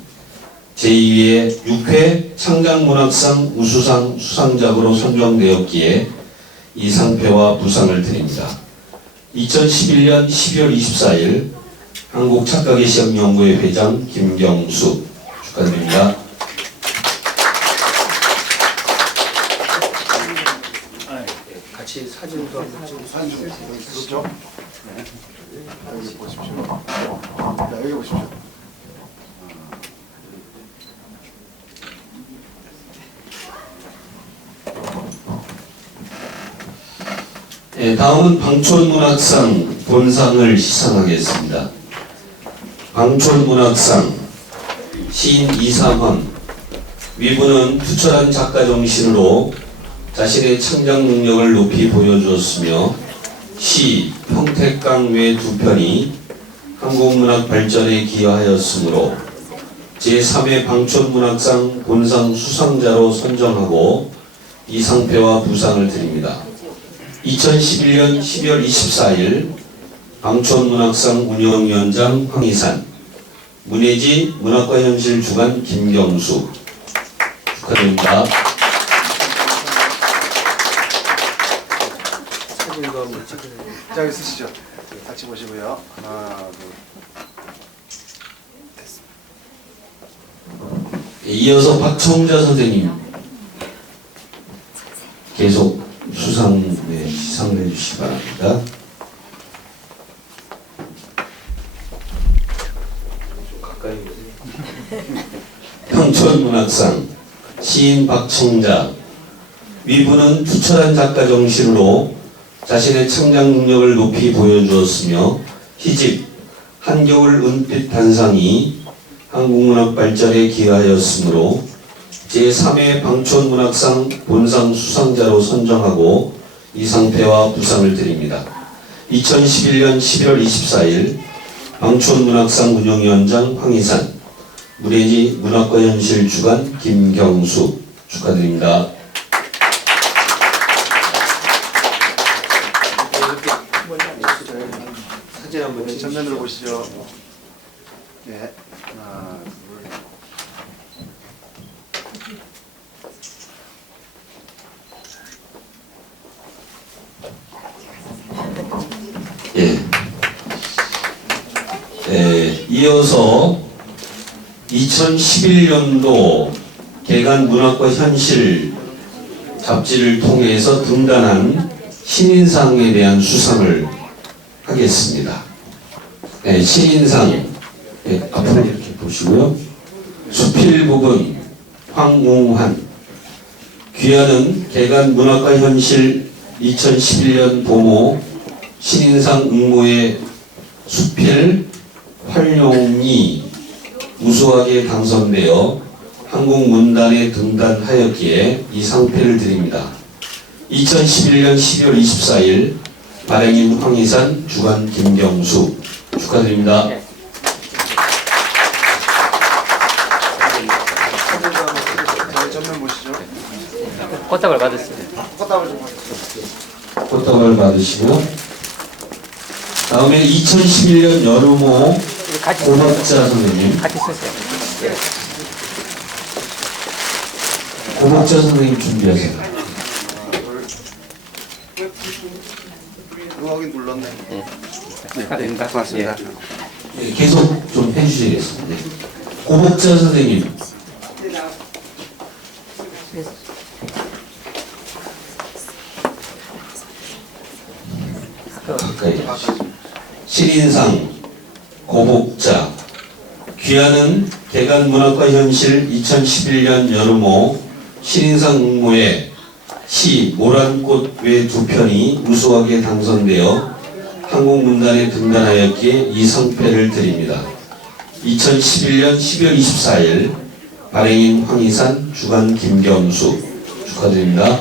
제2회 6회 창작문학상 우수상 수상작으로 선정되었기에 이 상패와 부상을 드립니다. 2011년 12월 24일 한국착가계시학연구회 회장 김경수 축하드립니다. 같이 사진도 한번 찍고. 사진 좀 그렇죠? 네. 여기 보십시오. 자, 여기 보십시오. 네, 다음은 방촌문학상 본상을 시상하겠습니다. 방촌문학상 시인 이상헌. 위부는 투철한 작가 정신으로 자신의 창작 능력을 높이 보여주었으며 시, 평택강 외 2편이 한국문학 발전에 기여하였으므로 제3회 방촌문학상 본상 수상자로 선정하고 이 상패와 부상을 드립니다. 2011년 12월 24일 방촌문학상 운영위원장 황희산, 문예지 문학과 현실 주간 김경수 축하드립니다. 사진도 한번 찍어요. 자, 여기 쓰시죠. 같이 보시고요. 하나, 둘. 이어서 박청자 선생님 계속 시상해 주시기 바랍니다. 평촌문학상 시인 박청자. 위부는 투철한 작가 정신으로 자신의 창작 능력을 높이 보여주었으며 희집 한겨울 은빛 단상이 한국문학 발전에 기여하였으므로 제3회 방촌문학상 본상 수상자로 선정하고 이 상패와 부상을 드립니다. 2011년 11월 24일 방촌문학상 운영위원장 황희산, 문예지 문학과 현실 주간 김경수 축하드립니다. 사진 한번 네, 찍으시죠. 전면으로 보시죠. 네. 하나, 둘. 이어서 2011년도 개간 문학과 현실 잡지를 통해서 등단한 신인상에 대한 수상을 하겠습니다. 네, 신인상 앞으로 이렇게 보시고요. 수필 부분 황웅환. 귀하는 개간 문학과 현실 2011년 보모 신인상 응모의 수필 활용이 우수하게 당선되어 한국문단에 등단하였기에 이 상패를 드립니다. 2011년 12월 24일 발행인 황희산, 주간 김경수 축하드립니다. 사진도 한번 찍으시죠. 자, 전면 보시죠. 꽃다발 받았습니다. 꽃다발 좀 받으세요. 꽃다발 받으시고 다음에 2011년 여름호 고목자 선생님. 같이 쓰세요. 고목자 선생님 준비하세요. 그거 하긴 눌렀네. 네, 고맙습니다. 네, 계속 좀 해주시겠습니다. 네. 고목자 선생님. 가까이 신인상 고목자. 귀하는 개간 문학과 현실 2011년 여름호 신인상 응모에 시 모란꽃 외 2편이 우수하게 당선되어 한국문단에 등단하였기에 이 상패를 드립니다. 2011년 12월 24일 발행인 황희산, 주간 김경수 축하드립니다.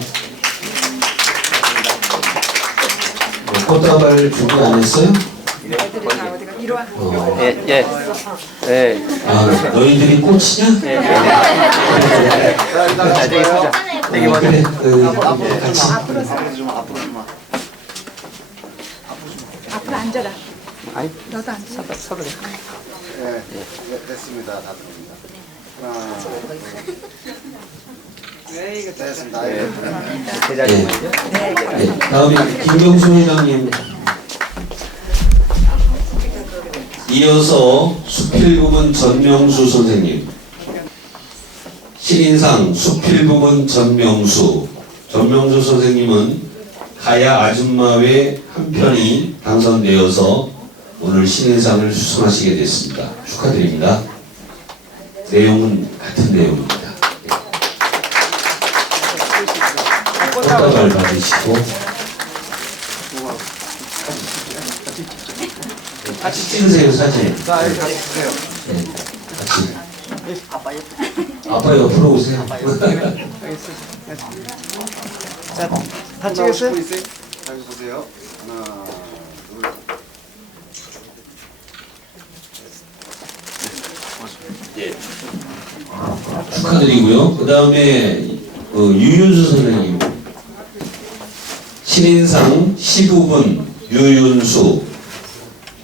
꽃다발 준비 안 했어요? 아, 너희들이 꽃이냐? 자, 일단 같이 봐요. 그래, 같이. 앞으로 좀, 앞으로 좀. 앞으로 앉아라. 너도 앉아. 네, 됐습니다. 다 됩니다. 됐습니다. 네. 네. 다음에 김경수 회장님. 이어서 수필부분 전명수 선생님. 신인상 수필부분 전명수. 전명수 선생님은 가야 아줌마회 한 편이 당선되어서 오늘 신인상을 수상하시게 됐습니다. 축하드립니다. 내용은 같은 내용입니다. 꽃다발 받으시고 같이 찍으세요 사진. 같이 주세요. 네, 같이. 아빠 옆으로 오세요. 다 찍었어요? 잘 보세요. 하나, 둘. 축하드리고요. 그 다음에 유윤수 선생님. 신인상 시부분 유윤수.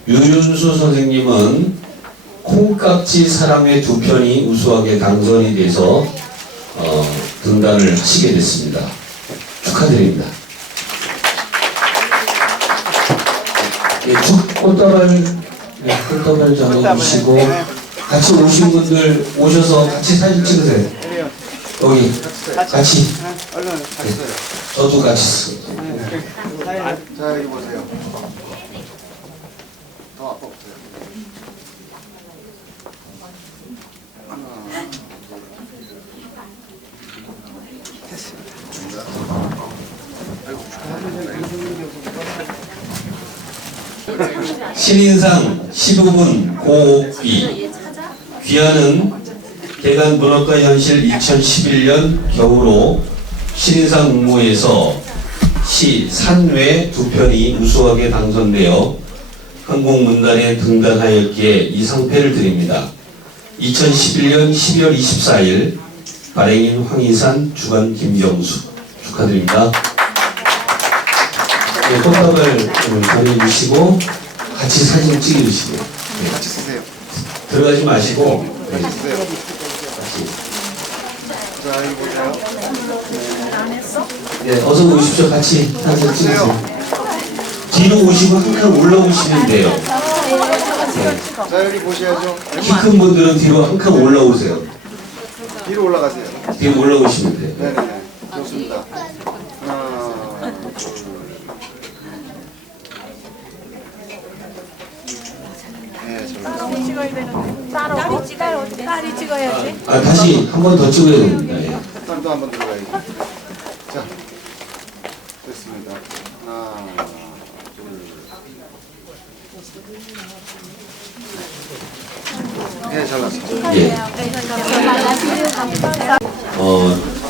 유윤수 선생님은 콩깍지 사랑의 두 편이 우수하게 당선이 돼서 등단을 하시게 됐습니다. 축하드립니다. 예, 꽃다발 전해주시고 같이 오신 분들 오셔서 같이 사진 찍으세요. 여기 같이. 얼른 같이 써요. 저도 같이. 자, 여기 보세요. 더 아빠 보세요. 신인상 시부분 고옥귀. 귀하는 대간문학과 현실 2011년 겨울호 신인상 응모에서 시 산외 두 편이 우수하게 당선되어 한국문단에 등단하였기에 이 상패를 드립니다. 2011년 12월 24일 발행인 황희산, 주간 김경수. 축하드립니다. 네, 꽃다발 전해주시고 같이 사진 찍어주시고. 네. 같이 쓰세요. 들어가지 마시고. 네. 같이 쓰세요. 같이. 자, 여기 보세요. 네, 어서 오십시오. 같이 사진 찍으세요. 뒤로 오시고 한 칸 올라오시면 돼요. 네. 자, 여기 보셔야죠. 키 큰 분들은 뒤로 한 칸 올라오세요. 뒤로 올라가세요. 뒤로 올라오시면 돼요. 네네네. 좋습니다. 하나, 둘. 네, 잘 딸이 찍어야지. 아, 다시 한 번 더 찍어야 됩니다. 예. 딸도 한번 들어가야지. 자, 됐습니다. 하나, 둘. 네, 잘났습니다. 예.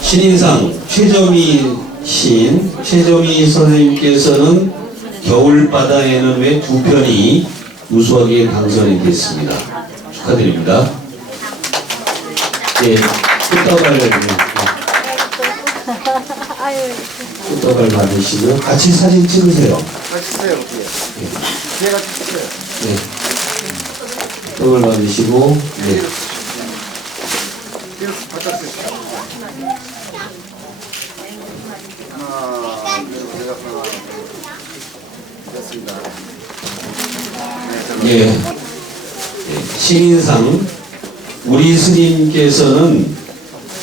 신인상 최점희 시인, 최점희 선생님께서는 겨울바다에는 왜 두 편이 우수하게 당선이 됐습니다. 축하드립니다. 예, 꽃다발 받으시고 같이 사진 찍으세요. 같이 쓰세요, 뒤에. 뒤에 같이 쓰세요. 네. 꽃다발 받으시고, 네. 뒤로 바짝 쓰세요. 하나, 그리고 제가 하나. 됐습니다. 예. 예. 신인상 우리 스님께서는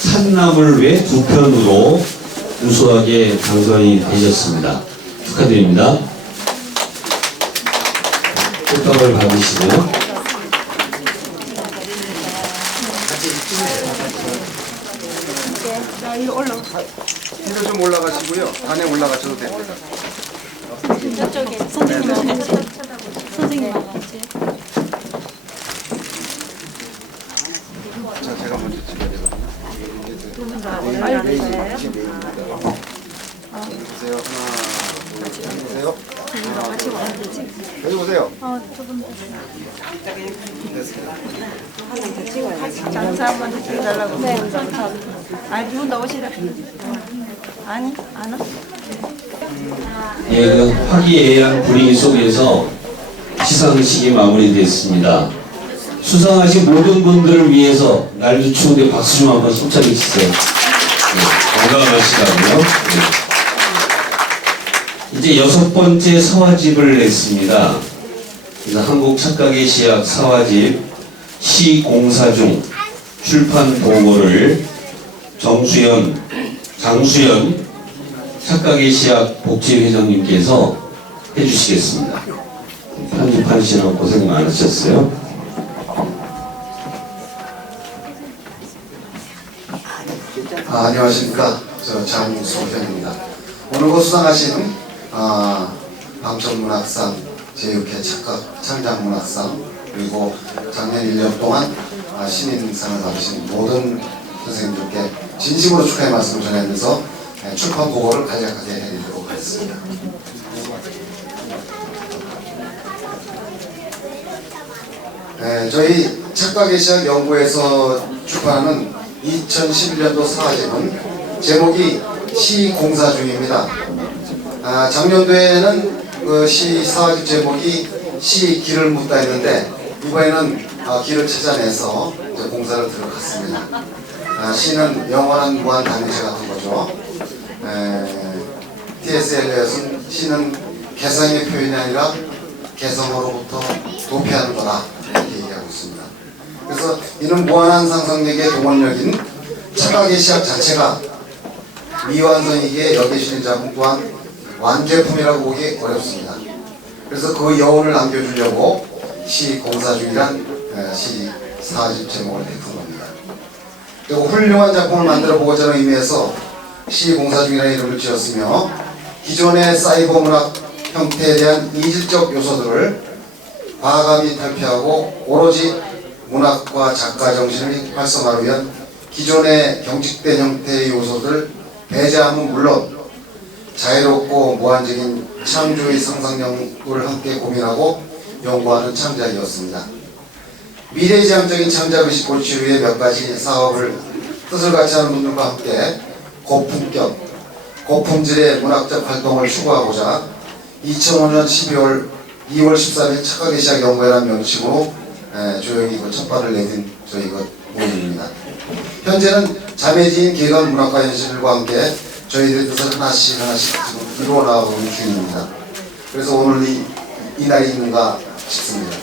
산나물 외 두 편으로 우수하게 당선이 되셨습니다. 축하드립니다. 꽃다발 받으시고요. 뒤로 좀 올라가시고요. 안에 올라가셔도 됩니다. 저쪽에 선생님하고 같이 선생님하고 같이 자, 제가 먼저 찍어야 되거든요. 보세요. 하나, 둘, 보세요. 여기 보세요. 됐습니다. 장사 한번 해달라고. 네. 아니, 두분 나오시라. 아니, 안 와. 예, 그 화기애애한 분위기 속에서 시상식이 마무리됐습니다. 수상하신 모든 분들을 위해서 날도 추운데 박수 좀 한번 힘차게 치세요. 네, 건강하시다고요. 네. 이제 6번째 사화집을 냈습니다. 그래서 한국 착각의 시약 사화집 시공사 중 출판 보고를 장수연 착각의 시약 복지회장님께서 해주시겠습니다. 편집하시느라 고생 많으셨어요. 안녕하십니까. 저 장수현입니다. 오늘 수상하신 방천문학상, 제6회 창작문학상, 그리고 작년 1년 동안 신인상을 받으신 모든 선생님들께 진심으로 축하의 말씀을 전하면서 출판 보고를 간략하게 해드리도록 하겠습니다. 저희 착각의 시작 연구에서 출판하는 2011년도 사화집은 제목이 시공사 중입니다. 작년도에는 그 시 사화집 제목이 시 길을 묻다 했는데 이번에는 길을 찾아내서 공사를 들어갔습니다. 시는 영원한 무한 단위체 같은 거죠. T.S. 엘리엇은 시는 개성의 표현이 아니라 개성으로부터 도피하는 거다 이렇게 얘기하고 있습니다. 그래서 이는 무한한 상상력의 동원력인 착각의 시작 자체가 미완성이기에 여기시는 작품 또한 완제품이라고 보기 어렵습니다. 그래서 그 여운을 남겨주려고 시공사 중이란 시 사집 제목을 택한 겁니다. 그리고 훌륭한 작품을 만들어보고자 하는 의미에서 시공사 중이라는 이름을 지었으며 기존의 사이버 문학 형태에 대한 이질적 요소들을 과감히 탈피하고 오로지 문학과 작가 정신의 활성화를 위한 기존의 경직된 형태의 요소들을 배제함은 물론 자유롭고 무한적인 창조의 상상력을 함께 고민하고 연구하는 창작이었습니다. 미래지향적인 창작의식 고취를 위해 몇 가지 사업을 뜻을 같이 하는 분들과 함께 고품격, 고품질의 문학적 활동을 추구하고자 2005년 2월 13일 착각의 시작 연구회라는 명칭으로 조용히 첫발을 내딘 저희 모임입니다. 현재는 자매지인 개건 문학과 현실과 함께 저희들의 뜻을 하나씩 지금 이루어 나가고 있는 중입니다. 그래서 오늘 이 날이 있는가 싶습니다.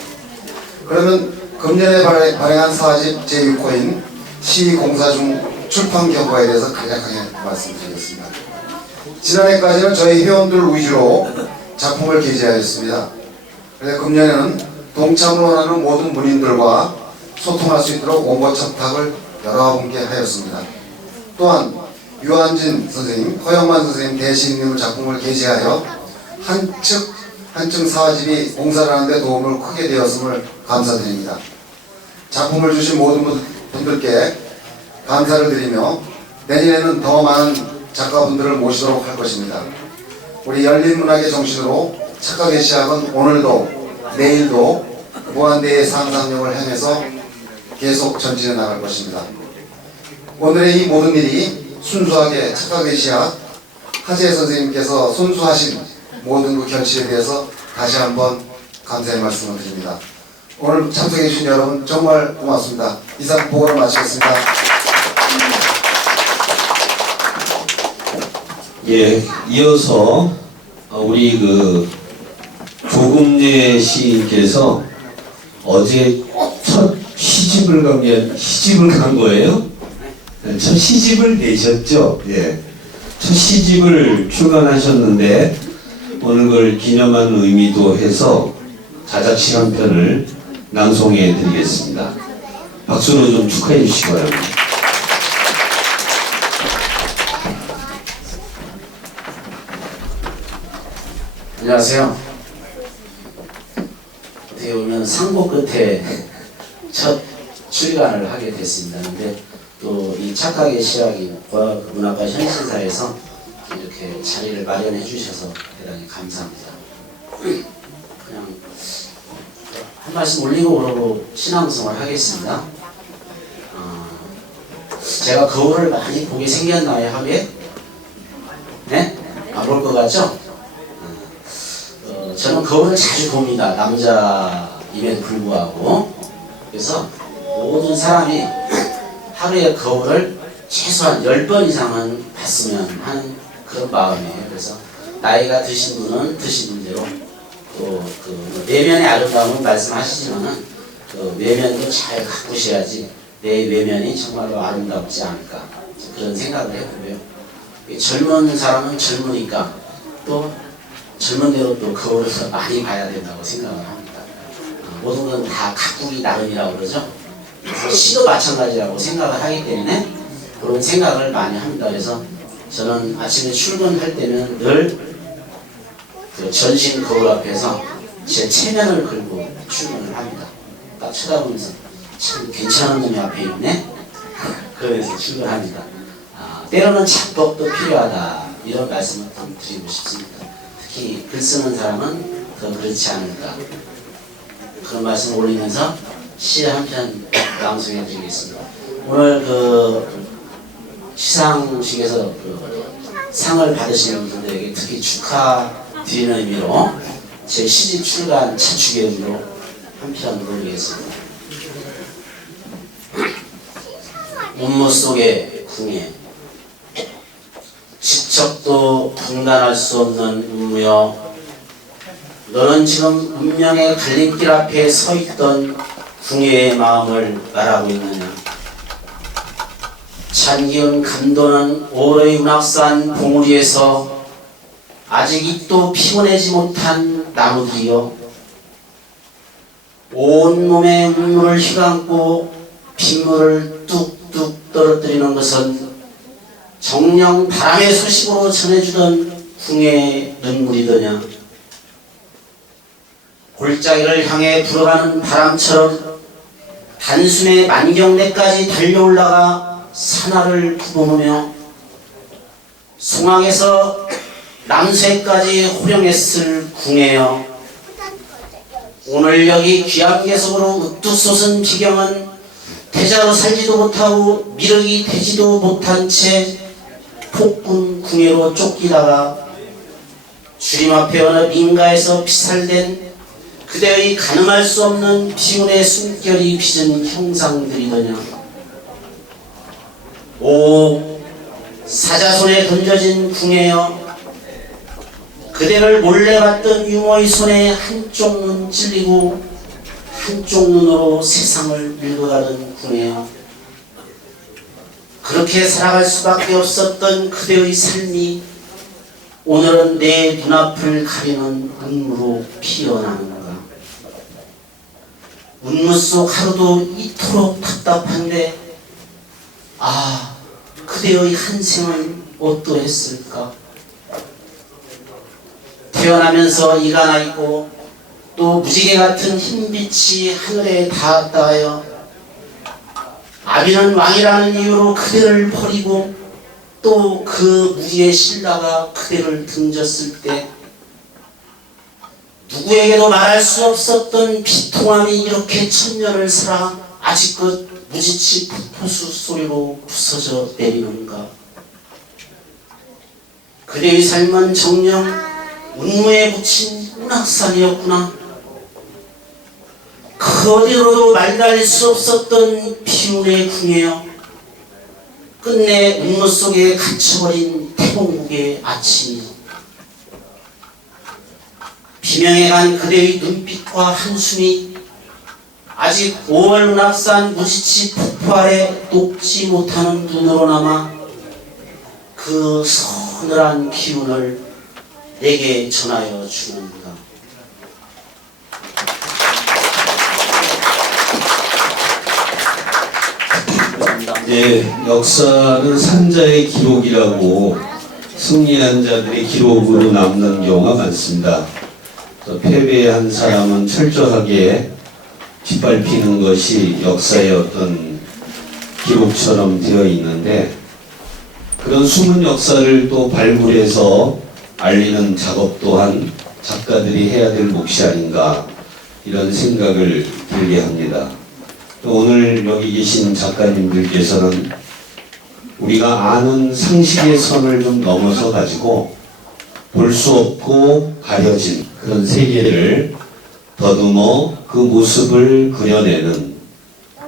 그러면 금년에 발행한 사집 제6호인 시공사 중 출판 경과에 대해서 간략하게 말씀드리겠습니다. 지난해까지는 저희 회원들 위주로 작품을 게재하였습니다. 그래서 금년에는 동참을 원하는 모든 문인들과 소통할 수 있도록 원고 첨탁을 여러 분께 하였습니다. 또한 유한진 선생님, 허영만 선생님 대신님의 작품을 게재하여 한층 사집이 공사를 하는데 도움을 크게 되었음을 감사드립니다. 작품을 주신 모든 분들께 감사를 드리며 내년에는 더 많은 작가분들을 모시도록 할 것입니다. 우리 열린문학의 정신으로 착각의 시작은 오늘도 내일도 무한대의 상상력을 향해서 계속 전진해 나갈 것입니다. 오늘의 이 모든 일이 순수하게 착각의 시작 하재 선생님께서 순수하신 모든 그 결실에 대해서 다시 한번 감사의 말씀을 드립니다. 오늘 참석해 주신 여러분 정말 고맙습니다. 이상 보고를 마치겠습니다. 예, 이어서 우리 조금례 시인께서 어제 첫 시집을 간 거예요? 첫 시집을 내셨죠? 예. 첫 시집을 출간하셨는데 오늘 그걸 기념하는 의미도 해서 자작시 한 편을 낭송해 드리겠습니다. 박수로 좀 축하해 주시기 바랍니다. 안녕하세요. 어떻게 보면 상고 끝에 첫 출간을 하게 됐습니다. 근데 또 이 착각의 시작이 문학과 현신사에서 이렇게 자리를 마련해 주셔서 대단히 감사합니다. 그냥 한 말씀 올리고 그러고 신앙송을 하겠습니다. 제가 거울을 많이 보게 생겼나요, 하루에? 네? 안 볼 것 같죠? 저는 거울을 자주 봅니다. 남자임에도 불구하고. 그래서 모든 사람이 하루에 거울을 최소한 10번 이상은 봤으면 하는 그런 마음이에요. 그래서 나이가 드신 분은 드신 분대로 또 그 내면의 아름다움은 말씀하시지만은 그 외면도 잘 가꾸셔야지 내 외면이 정말로 아름답지 않을까 그런 생각을 해보고요. 젊은 사람은 젊으니까 또 젊은 대로 또 거울을 더 많이 봐야 된다고 생각을 합니다. 모든 건 다 가꾸기 나름이라고 그러죠. 그래서 시도 마찬가지라고 생각을 하기 때문에 그런 생각을 많이 합니다. 그래서 저는 아침에 출근할 때는 늘 그 전신 거울 앞에서 제 체면을 걸고 출근을 합니다. 딱 쳐다보면서 참 괜찮은 놈이 앞에 있네? 그러면서 출근합니다. 때로는 착복도 필요하다 이런 말씀을 좀 드리고 싶습니다. 특히 글 쓰는 사람은 더 그렇지 않을까 그런 말씀을 올리면서 시 한 편 낭송해 드리겠습니다. 오늘 그 시상식에서 그 상을 받으시는 분들에게 특히 축하드리는 의미로 제 시집 출간 차축의 의미로 한 편 올리겠습니다. 운무 속의 궁예 지척도 분간할 수 없는 운무여 너는 지금 운명의 갈림길 앞에 서 있던 궁예의 마음을 말하고 있느냐. 찬기운 감도는 오로의 운악산 봉우리에서 아직 잎도 피워내지 못한 나무들이여 온몸에 운물을 휘감고 빗물을 뚝뚝 떨어뜨리는 것은 정령 바람의 소식으로 전해주던 궁예의 눈물이더냐. 골짜기를 향해 불어가는 바람처럼 단숨에 만경대까지 달려올라가 산하를 부어오며 송악에서 남새까지 호령했을 궁예여 오늘 여기 귀암계속으로 으뚝 솟은 비경은 태자로 살지도 못하고 미륵이 되지도 못한 채 폭군 궁예로 쫓기다가 주림 앞에 어느 민가에서 피살된 그대의 가늠할 수 없는 비운의 숨결이 빚은 형상들이더냐. 오 사자손에 던져진 궁예여 그대를 몰래 봤던 유모의 손에 한쪽 눈 찔리고 한쪽 눈으로 세상을 읽어가던 궁예여 그렇게 살아갈 수밖에 없었던 그대의 삶이 오늘은 내 눈앞을 가리는 운무로 피어나는가. 운무 속 하루도 이토록 답답한데 그대의 한 생은 어떠했을까. 태어나면서 이가 나 있고 또 무지개 같은 흰빛이 하늘에 닿았다 하여 아비는 왕이라는 이유로 그대를 버리고 또 그 무리의 신라가 그대를 등졌을 때 누구에게도 말할 수 없었던 비통함이 이렇게 천년을 살아 아직껏 무지치 폭포수 소리로 부서져 내리는가. 그대의 삶은 정녕 운무에 묻힌 운악산이었구나. 그 어디로도 말달릴 수 없었던 비운의 궁예여 끝내 운무 속에 갇혀버린 태봉국의 아침이 비명에 간 그대의 눈빛과 한숨이 아직 5월 운악산 무지치 폭포 아래 녹지 못하는 눈으로 남아 그 서늘한 기운을 내게 전하여 주는가. 예, 역사는 산자의 기록이라고 승리한 자들의 기록으로 남는 경우가 많습니다. 패배한 사람은 철저하게 뒷밟히는 것이 역사의 어떤 기록처럼 되어 있는데 그런 숨은 역사를 또 발굴해서 알리는 작업 또한 작가들이 해야 될 몫이 아닌가 이런 생각을 들게 합니다. 또 오늘 여기 계신 작가님들께서는 우리가 아는 상식의 선을 좀 넘어서 가지고 볼 수 없고 가려진 그런 세계를 더듬어 그 모습을 그려내는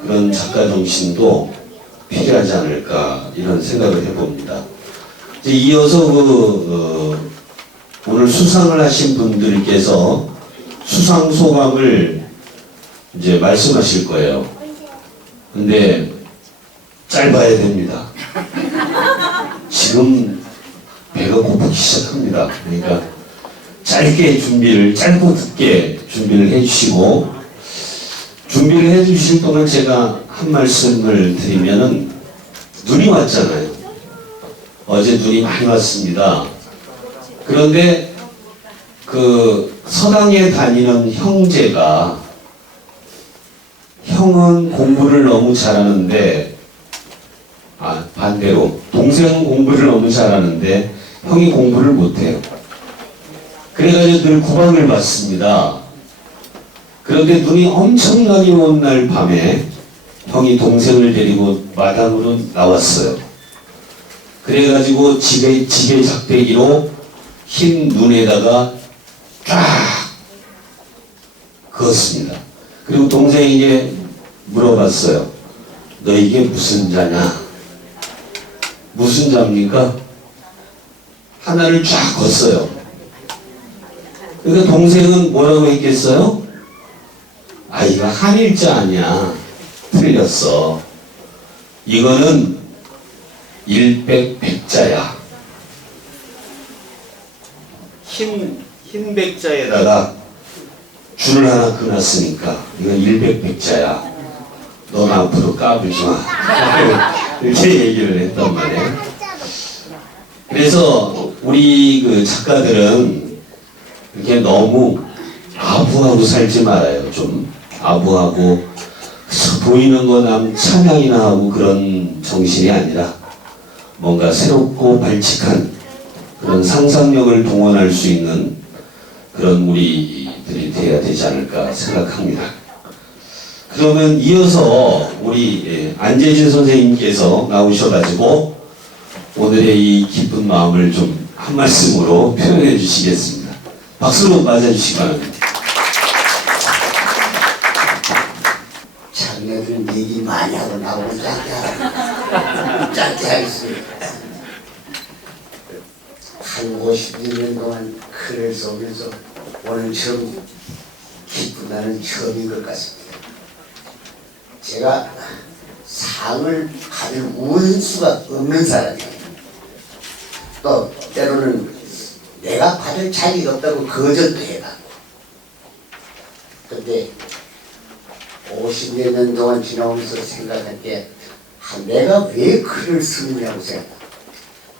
그런 작가 정신도 필요하지 않을까 이런 생각을 해봅니다. 이제 이어서 오늘 수상을 하신 분들께서 수상 소감을 이제 말씀하실 거예요. 근데 짧아야 됩니다. 지금 배가 고프기 시작합니다. 그러니까 짧고 굵게 준비를 해주시고, 준비를 해주실 동안 제가 한 말씀을 드리면은, 눈이 왔잖아요. 어제 눈이 많이 왔습니다. 그런데 그 서당에 다니는 형제가, 형은 공부를 너무 잘하는데, 반대로 동생은 공부를 너무 잘하는데 형이 공부를 못해요. 그래가지고 늘 구박을 받습니다. 그런데 눈이 엄청나게 온 날 밤에 형이 동생을 데리고 마당으로 나왔어요. 그래가지고 지게 작대기로 흰 눈에다가 쫙 그었습니다. 그리고 동생에게 물어봤어요. 너 이게 무슨 자냐? 무슨 자입니까? 하나를 쫙 걷어요. 그러니까 동생은 뭐라고 했겠어요? 이거 한일자 아니야. 틀렸어. 이거는 일백백자야. 흰 백자에다가 줄을 하나 그놨으니까 이건 일백백자야. 넌 앞으로 까불지 마. 이렇게 얘기를 했단 말이에요. 그래서 우리 그 작가들은 이렇게 너무 아부하고 살지 말아요. 좀 아부하고 보이는 거 남 찬양이나 하고 그런 정신이 아니라 뭔가 새롭고 발칙한 그런 상상력을 동원할 수 있는 그런 우리들이 돼야 되지 않을까 생각합니다. 그러면 이어서 우리 안재진 선생님께서 나오셔가지고 오늘의 이 기쁜 마음을 좀 한 말씀으로 표현해 주시겠습니다. 박수로 맞아주시기 바랍니다. 자기네들은 얘기 많이 하고 나오고 짧게 하겠습니다. 한 50년 동안 글을 속에서 오늘 처음 기쁜 날은 처음인 것 같습니다. 제가 상을 받을 운수가 없는 사람이에요. 또 때로는 내가 받을 자리가 없다고 거절도 해봤고. 근데 50여 년 동안 지나오면서 생각할 때 내가 왜 글을 쓰느냐고 생각합니다.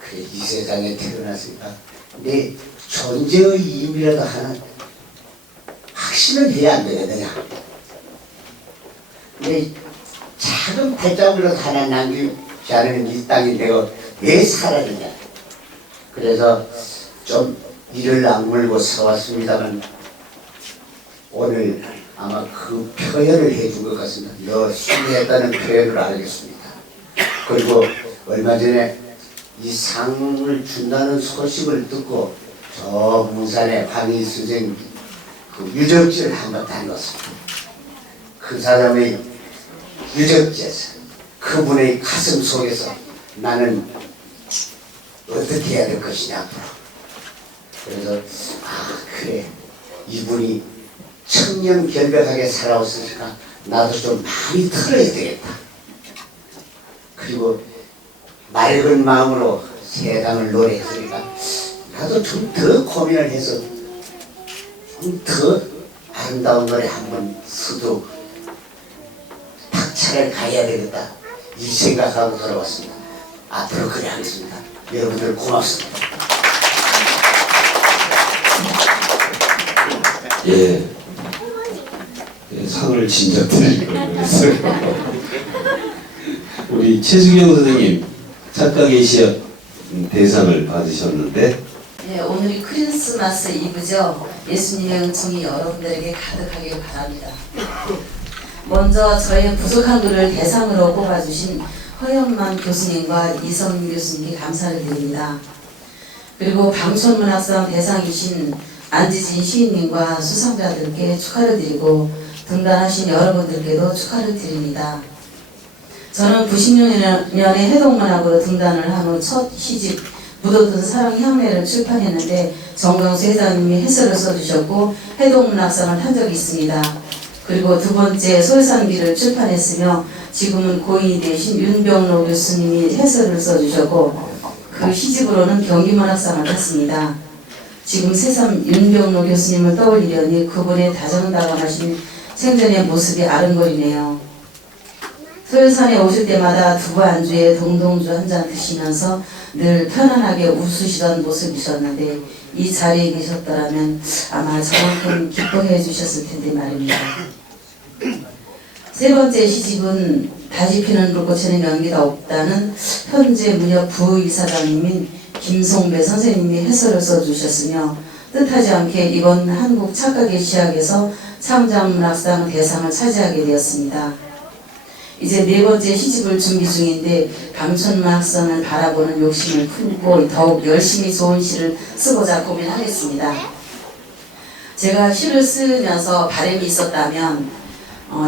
그래, 이 세상에 태어났으니까 내 존재의 의미라도 하나 확신을 해야 안 되겠느냐. 내 작은 발자국이라도 하나 남기지 않으면 이 땅에 내가 왜 살아야 그래서 좀 이를 악물고 서왔습니다만 오늘 아마 그 표현을 해준 것 같습니다. 열심히 했다는 표현을 알겠습니다. 그리고 얼마 전에 이 상을 준다는 소식을 듣고 저 문산에 황희 선생 그 유적지를 한번 다녔습니다. 그 사람의 유적지에서 그분의 가슴 속에서 나는 어떻게 해야 될 것이냐 앞으로. 그래서 그래, 이분이 청렴결백하게 살아왔으니까 나도 좀 많이 털어야 되겠다. 그리고 맑은 마음으로 세상을 노래했으니까 나도 좀 더 고민을 해서 좀 더 아름다운 노래 한번 써도 탁차를 가야 되겠다, 이 생각하고 돌아왔습니다. 앞으로 그래 하겠습니다. 여러분들 고맙습니다. 상을 진작 드릴 걸 그랬어요. 우리 최수경 선생님, 작가계 시합 대상을 받으셨는데, 네, 오늘이 크리스마스 이브죠. 예수님의 은총이 여러분들에게 가득하길 바랍니다. 먼저 저의 부족한 글을 대상으로 뽑아주신 허영만 교수님과 이성민 교수님께 감사를 드립니다. 그리고 방촌문학상 대상이신 안지진 시인님과 수상자들께 축하를 드리고 등단하신 여러분들께도 축하를 드립니다. 저는 96년에 해동문학으로 등단을 한 후 첫 시집 묻어둔 사랑 향내를 출판했는데 정광수 회장님이 해설을 써주셨고 해동문학상을 탄 적이 있습니다. 그리고 두 번째 솔산기를 출판했으며 지금은 고인이 되신 윤병로 교수님이 해설을 써주셨고 그 시집으로는 경기문학상을 탔습니다. 지금 새삼 윤병로 교수님을 떠올리려니 그분의 다정다감하신 생전의 모습이 아른거리네요. 소요산에 오실 때마다 두부 안주에 동동주 한 잔 드시면서 늘 편안하게 웃으시던 모습이셨는데 이 자리에 계셨더라면 아마 저만큼 기뻐해 주셨을 텐데 말입니다. 세 번째 시집은 다시 피는 불꽃에는 연기가 없다는 현재 문협 부이사장님인 김송배 선생님이 해설을 써주셨으며 뜻하지 않게 이번 한국 착각의 시작에서 창작문학상 대상을 차지하게 되었습니다. 이제 네 번째 시집을 준비 중인데 방촌문학상을 바라보는 욕심을 품고 더욱 열심히 좋은 시를 쓰고자 고민하겠습니다. 제가 시를 쓰면서 바람이 있었다면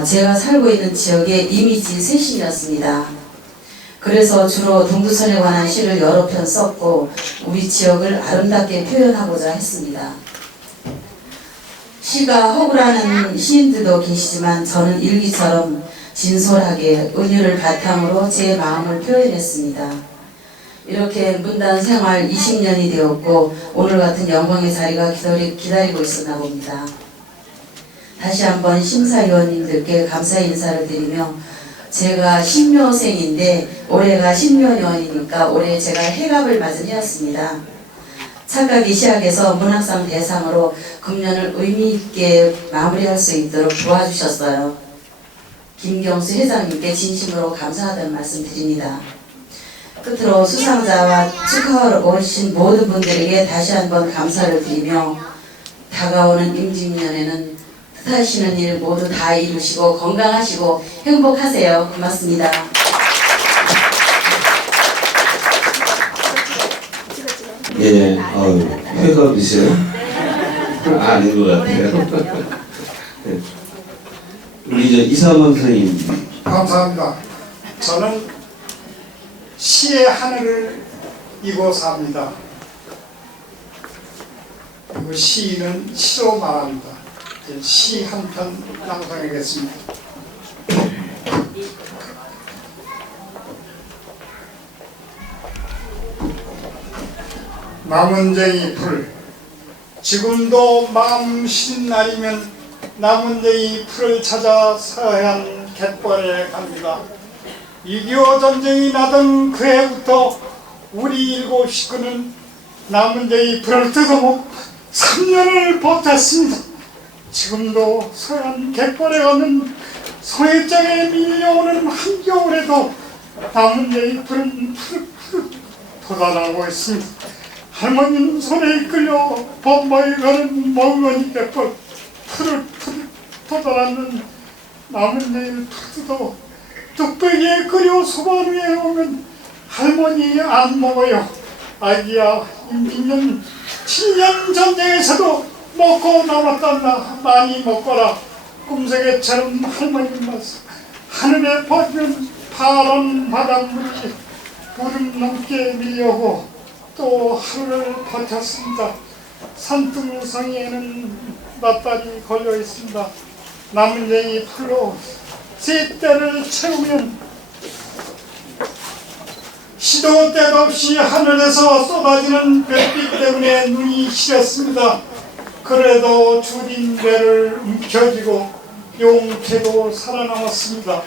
제가 살고 있는 지역의 이미지 쇄신이었습니다. 그래서 주로 동두천에 관한 시를 여러 편 썼고 우리 지역을 아름답게 표현하고자 했습니다. 시가 허구라는 시인들도 계시지만 저는 일기처럼 진솔하게 은유를 바탕으로 제 마음을 표현했습니다. 이렇게 문단 생활 20년이 되었고 오늘 같은 영광의 자리가 기다리고 있었나 봅니다. 다시 한번 심사위원님들께 감사의 인사를 드리며 제가 신묘생인데 올해가 신묘년이니까 올해 제가 해갑을 맞은 해였습니다. 착각이 시작해서 문학상 대상으로 금년을 의미있게 마무리할 수 있도록 도와주셨어요. 김경수 회장님께 진심으로 감사하다는 말씀 드립니다. 끝으로 수상자와 축하하러 오신 모든 분들에게 다시 한번 감사를 드리며 다가오는 임진년에는 뜻하시는 일 모두 다 이루시고 건강하시고 행복하세요. 고맙습니다. 예, 회갑이세요? 아닌 것 같아요. 우리 이제 이상원 선생님. 감사합니다. 저는 시의 하늘을 이고 삽니다. 그리고 시인은 시로 말합니다. 시 한 편 낭송하겠습니다. 남은쟁이 풀. 지금도 마음 쉬는 날이면 남은쟁이 풀을 찾아 서해안 갯벌에 갑니다. 6.25 전쟁이 나던 그 해부터 우리 일곱 식구는 남은쟁이 풀을 뜯어먹고 3년을 버텼습니다. 지금도 서해안 갯벌에 가는 소해장에 밀려오는 한겨울에도 남은쟁이 풀은 푸릇푸릇 돋아나고 있습니다. 할머니는 손에 이끌려 범바에 가는 멍언이 갯벌 푸릇푸릇 돋아나는 남은쟁이를 뜯어 뚝배기에 끓여 소반 위에 오면 할머니 안 먹어요. 아기야, 임진년 7년 전쟁에서도 먹고 남았단다. 많이 먹거라. 꿈새개처럼 할머니 말씀. 하늘에 퍼지는 파란 바닷물이 무릎 넘게 밀려오고 또 하루를 버텼습니다. 산등성이에는 낫다리 걸려 있습니다. 남은쟁이 풀로 세 때를 채우면 시도 때도 없이 하늘에서 쏟아지는 별빛 때문에 눈이 시렸습니다. 그래도 줄인 배를 움켜쥐고 용태도 살아남았습니다.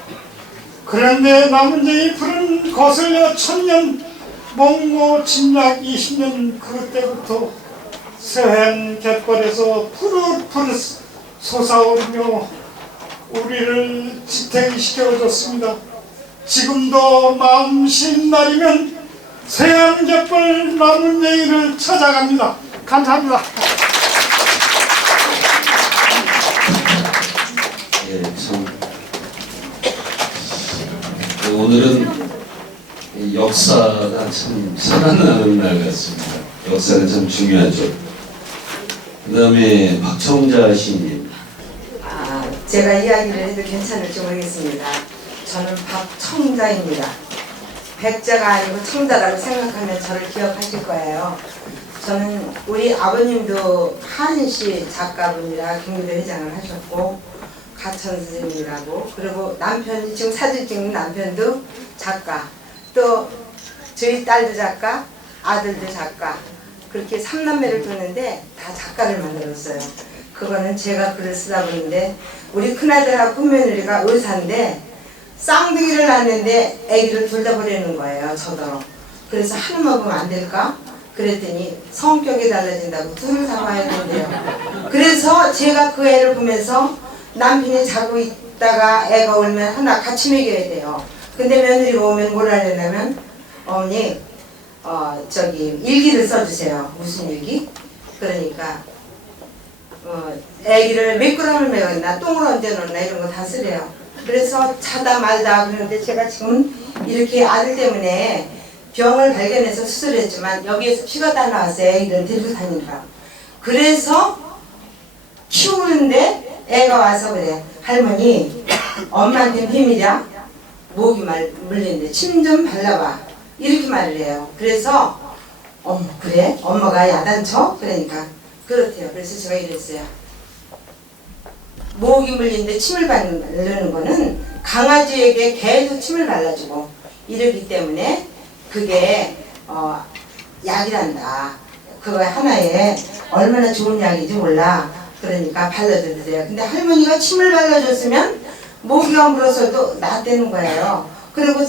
그런데 남은쟁이 풀은 거슬려 1000년, 몽고 침략 20년 그때부터 서해안 갯벌에서 푸릇푸릇 솟아오르며 우리를 지탱 시켜줬습니다. 지금도 마음 쉰 날이면 서해안 갯벌 남은쟁이를 찾아갑니다. 감사합니다. 예, 참 오늘은 역사가 참 살아나는 날 같습니다. 역사는 참 중요하죠. 그 다음에 박청자 시인님. 제가 이야기를 해도 괜찮을지 모르겠습니다. 저는 박청자입니다. 백자가 아니고 청자라고 생각하면 저를 기억하실 거예요. 저는 우리 아버님도 한시 작가분이라 경기도 회장을 하셨고 가천 선생님이라고, 그리고 남편이 지금 사진 찍는 남편도 작가, 또 저희 딸도 작가, 아들도 작가, 그렇게 3남매를 두는데 다 작가를 만들었어요. 그거는 제가 글을 쓰다 보는데 우리 큰아들하고 큰며느리가 의사인데 쌍둥이를 낳았는데 아기를 둘 다 버리는 거예요. 저더러. 그래서 하나만 보면 안 될까? 그랬더니 성격이 달라진다고 둘을 다 봐야 된대요. 그래서 제가 그 애를 보면서 남편이 자고 있다가 애가 울면 하나 같이 먹여야 돼요. 근데 며느리가 오면 뭘 하려냐면 어머니 저기 일기를 써주세요. 무슨 일기? 그러니까 애기를 몇 그램을 먹였나 똥을 언제 넣나 이런 거 다 쓰래요. 그래서 자다 말다 그러는데 제가 지금 이렇게 아들 때문에 병을 발견해서 수술했지만 여기에서 피가 다 나왔어요. 애기를 데리고 다니느라. 그래서 키우는데 애가 와서 그래. 할머니 엄마한테 비밀이야. 목이 물리는데 침 좀 발라봐. 이렇게 말을 해요. 그래서 그래? 엄마가 야단쳐? 그러니까 그렇대요. 그래서 제가 이랬어요. 목이 물리는데 침을 바르는 거는 강아지에게 개도 침을 발라주고 이러기 때문에 그게 약이란다. 그거 하나에 얼마나 좋은 약인지 몰라. 그러니까 발라줘도 돼요. 근데 할머니가 침을 발라줬으면 모기가 물어서도 낫대는 거예요. 그리고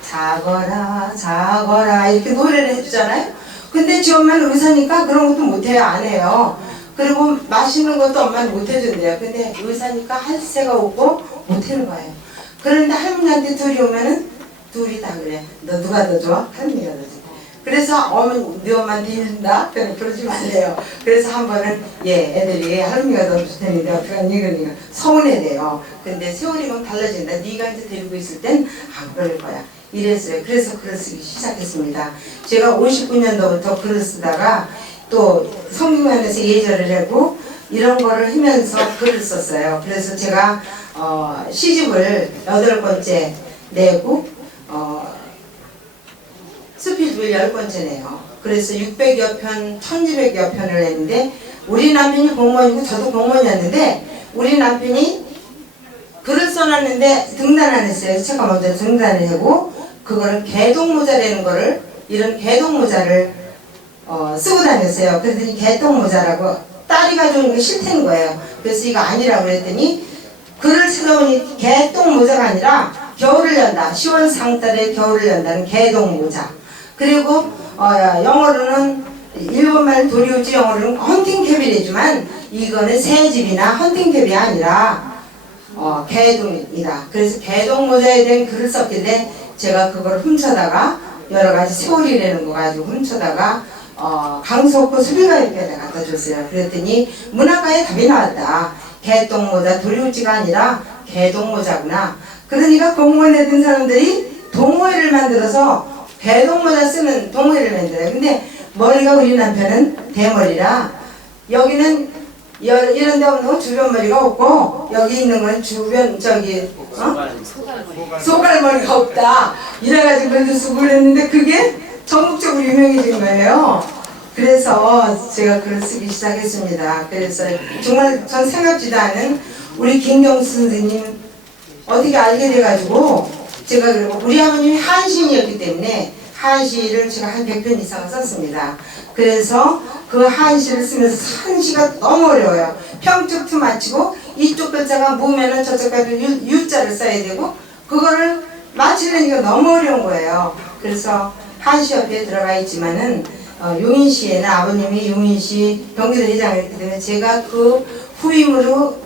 자거라 자거라 이렇게 노래를 해주잖아요. 근데 지 엄마는 의사니까 그런 것도 못해요. 안 해요. 그리고 맛있는 것도 엄마는 못해준대요. 근데 의사니까 할 새가 없고 못하는 거예요. 그런데 할머니한테 둘이 오면은 둘이 다 그래. 너 누가 더 좋아? 할머니가 더 좋아. 그래서 어머니 네 엄마한테 이른다? 그러지 말래요. 그래서 한 번은 애들이 할머니가 더 좋다는데 어떡하니 그러니까 서운해돼요. 근데 세월이면 달라진다. 네가 이제 데리고 있을 땐 안 그럴 거야. 이랬어요. 그래서 글을 쓰기 시작했습니다. 제가 59년도부터 글을 쓰다가 또 성균관에서 예절을 하고 이런 거를 하면서 글을 썼어요. 그래서 제가 시집을 8권째 내고 수필집을 10권째 내요. 그래서 600여 편, 1200여 편을 냈는데 우리 남편이 공무원이고 저도 공무원이었는데 우리 남편이 글을 써놨는데 등단 안 했어요. 제가 먼저 등단을 하고 그거를 개동모자라는 거를 이런 개동모자를 쓰고 다녔어요. 그랬더니 개똥모자라고 딸이 가져오는 게 싫다는 거예요. 그래서 이거 아니라고 그랬더니 글을 쓰다 보니 개똥모자가 아니라 겨울을 연다. 10월 상달에 겨울을 연다는 개똥모자. 그리고 영어로는 일본말 도리우지 영어로는 헌팅캡이래지만 이거는 새집이나 헌팅캡이 아니라 개동이다. 그래서 개동모자에 대한 글을 썼길래 제가 그걸 훔쳐다가 여러 가지 세월이라는 거 가지고 훔쳐다가 강석구 수비가에게 갖다 줬어요. 그랬더니 문학과에 답이 나왔다. 개똥모자 도리우지가 아니라 개동모자구나. 그러니까 공무원에 든 사람들이 동호회를 만들어서 개동모자 쓰는 동호회를 만들어요. 근데 머리가 우리 남편은 대머리라 여기는 이런 데 없는 주변 머리가 없고 여기 있는 건 주변 소갈머리가 없다. 이래가지고 그래도 수고를 했는데 그게 전국적으로 유명해진 거예요. 그래서 제가 글을 쓰기 시작했습니다. 그래서 정말 전 생각지도 않은 우리 김경수 선생님 어떻게 알게 돼가지고 제가 그리고 우리 아버님이 한시인이었기 때문에 한시를 제가 한 100편 이상을 썼습니다. 그래서 그 한시를 쓰면서 한시가 너무 어려워요. 평축투 맞추고 이쪽 글자가 무면은 저쪽까지 유자를 써야 되고 그거를 맞추려니까 너무 어려운 거예요. 그래서 한시 옆에 들어가 있지만은 용인시에는 아버님이 용인시 경기도 회장이기 때문에 제가 그 후임으로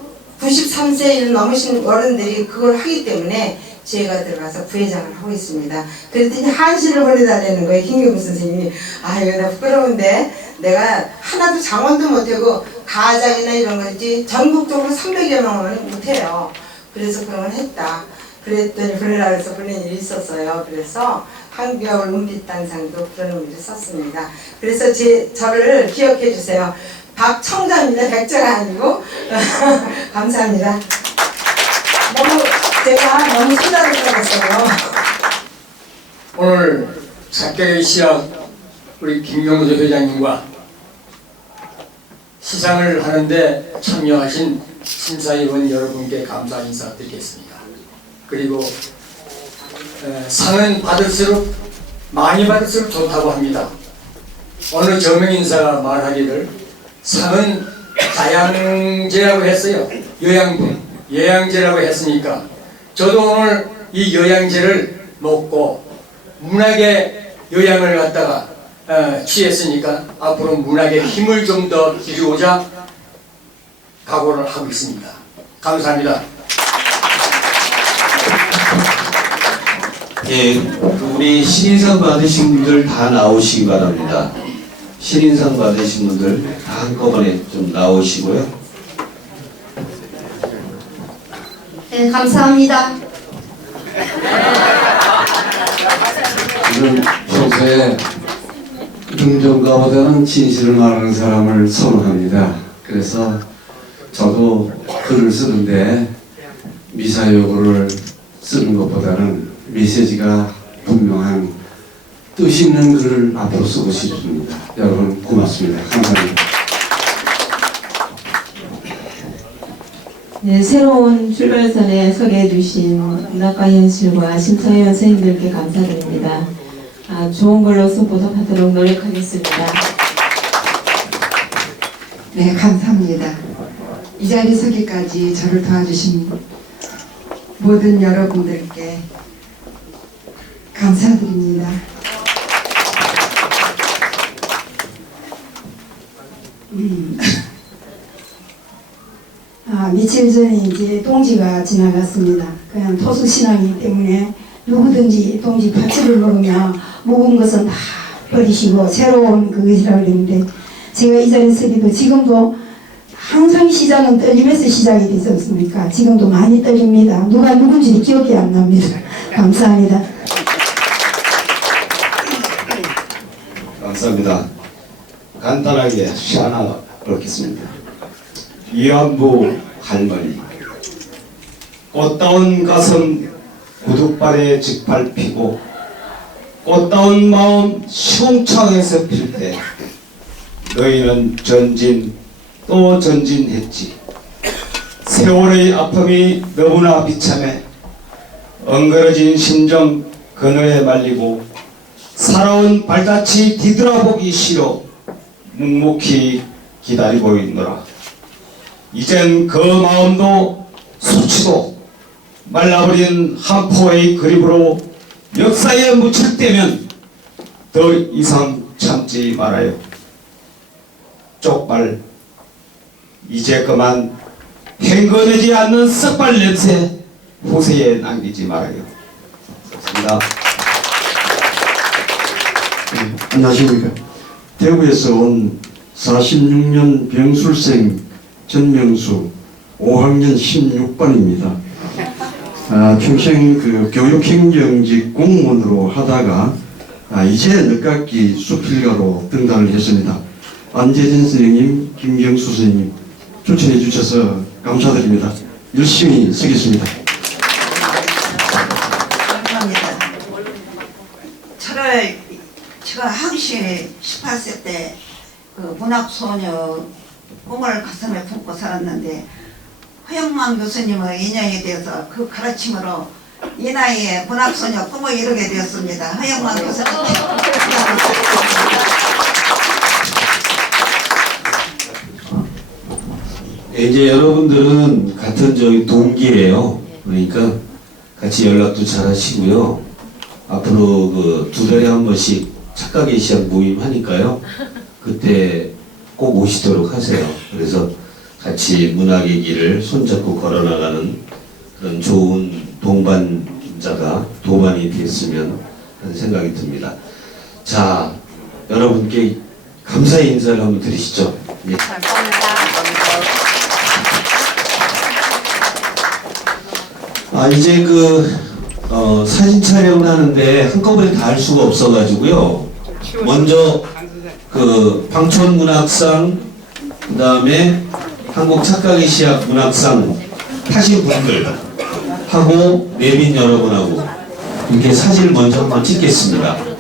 93세를 넘으신 어른들이 그걸 하기 때문에 제가 들어가서 부회장을 하고 있습니다. 그랬더니 한시를 보내달라는 거예요. 김경수 선생님이. 아 이거 나 부끄러운데 내가 하나도 장원도 못하고 가장이나 이런 거 있지 전국적으로 300여 명은 못해요. 그래서 그런 걸 했다. 그랬더니 보내라 해서 보낸 일이 있었어요. 그래서 한겨울 은빛단상도 그런 의미를 썼습니다. 그래서 저를 기억해 주세요. 박청자입니다. 백자가 아니고 감사합니다. 너무 제가 너무 수다를 떨었어요. 오늘 착각의 시작 우리 김경수 회장님과 시상을 하는데 참여하신 심사위원 여러분께 감사 인사드리겠습니다. 그리고 상은 받을수록 많이 받을수록 좋다고 합니다. 어느 저명인사가 말하기를 상은 다양제라고 했어요. 요양제라고 했으니까 저도 오늘 이 요양제를 먹고 문학의 요양을 갖다가 취했으니까 앞으로 문학에 힘을 좀 더 기르고자 각오를 하고 있습니다. 감사합니다. 예, 우리 신인상 받으신 분들 다 나오시기 바랍니다. 신인상 받으신 분들 다 한꺼번에 좀 나오시고요. 네, 감사합니다. 저는 평소에 긍정가보다는 진실을 말하는 사람을 선호합니다. 그래서 저도 글을 쓰는데 미사여구를 쓰는 것보다는 메시지가 분명한 뜻 있는 글을 앞으로 쓰고 싶습니다. 여러분 고맙습니다. 감사합니다. 네, 새로운 출발선에 서게 해주신 문학과 현실과 심사위원 선생님들께 감사드립니다. 좋은 걸로서 보답하도록 노력하겠습니다. 네, 감사합니다. 이 자리에 서기까지 저를 도와주신 모든 여러분들께 감사드립니다. 며칠 전에 이제 동지가 지나갔습니다. 그냥 토수 신앙이기 때문에 누구든지 동지 파츠를 놓으면 묵은 것은 다 버리시고 새로운 그것이라고 그랬는데 제가 이 자리에 서기도 지금도 항상 시작은 떨리면서 시작이 되지 않습니까? 지금도 많이 떨립니다. 누가 누군지 기억이 안 납니다. 감사합니다. 감사합니다. 간단하게 시 하나 읽겠습니다. 위안부 할머니 꽃다운 가슴 구둣발에 직밟히고 꽃다운 마음 시궁창에서 필 때 너희는 전진 또 전진했지. 세월의 아픔이 너무나 비참해 엉그러진 심정 그늘에 말리고 살아온 발자취 뒤돌아보기 싫어 묵묵히 기다리고 있노라. 이젠 그 마음도 수치도 말라버린 한 포의 그림으로 역사에 묻힐 때면 더 이상 참지 말아요. 쪽발 이제 그만 헹궈내지 않는 썩발 냄새 후세에 남기지 말아요. 감사합니다. 안녕하십니까. 대구에서 온 46년 병술생 전명수 5학년 16반입니다. 평생 그 교육행정직 공무원으로 하다가 이제 늦깎이 수필가로 등단을 했습니다. 안재진 선생님, 김경수 선생님 추천해 주셔서 감사드립니다. 열심히 쓰겠습니다. 감사합니다. 제가 항시 18세 때 그 문학소녀 꿈을 가슴에 품고 살았는데 허영만 교수님의 인연이 되어서 그 가르침으로 이 나이에 문학소녀 꿈을 이루게 되었습니다. 허영만 교수님. 이제 여러분들은 같은 저희 동기예요. 그러니까 같이 연락도 잘 하시고요. 앞으로 그 2달에 한 번씩 착각의 시작 모임 하니까요. 그때 꼭 오시도록 하세요. 그래서 같이 문학의 길을 손잡고 걸어나가는 그런 좋은 동반자가 도반이 됐으면 하는 생각이 듭니다. 자, 여러분께 감사의 인사를 한번 드리시죠. 예. 이제 사진 촬영을 하는데 한꺼번에 다 할 수가 없어가지고요. 먼저 방촌문학상, 그 다음에 한국착각의 시작 문학상 타신 분들 하고 내빈 여러분하고 이렇게 사진을 먼저 한번 찍겠습니다.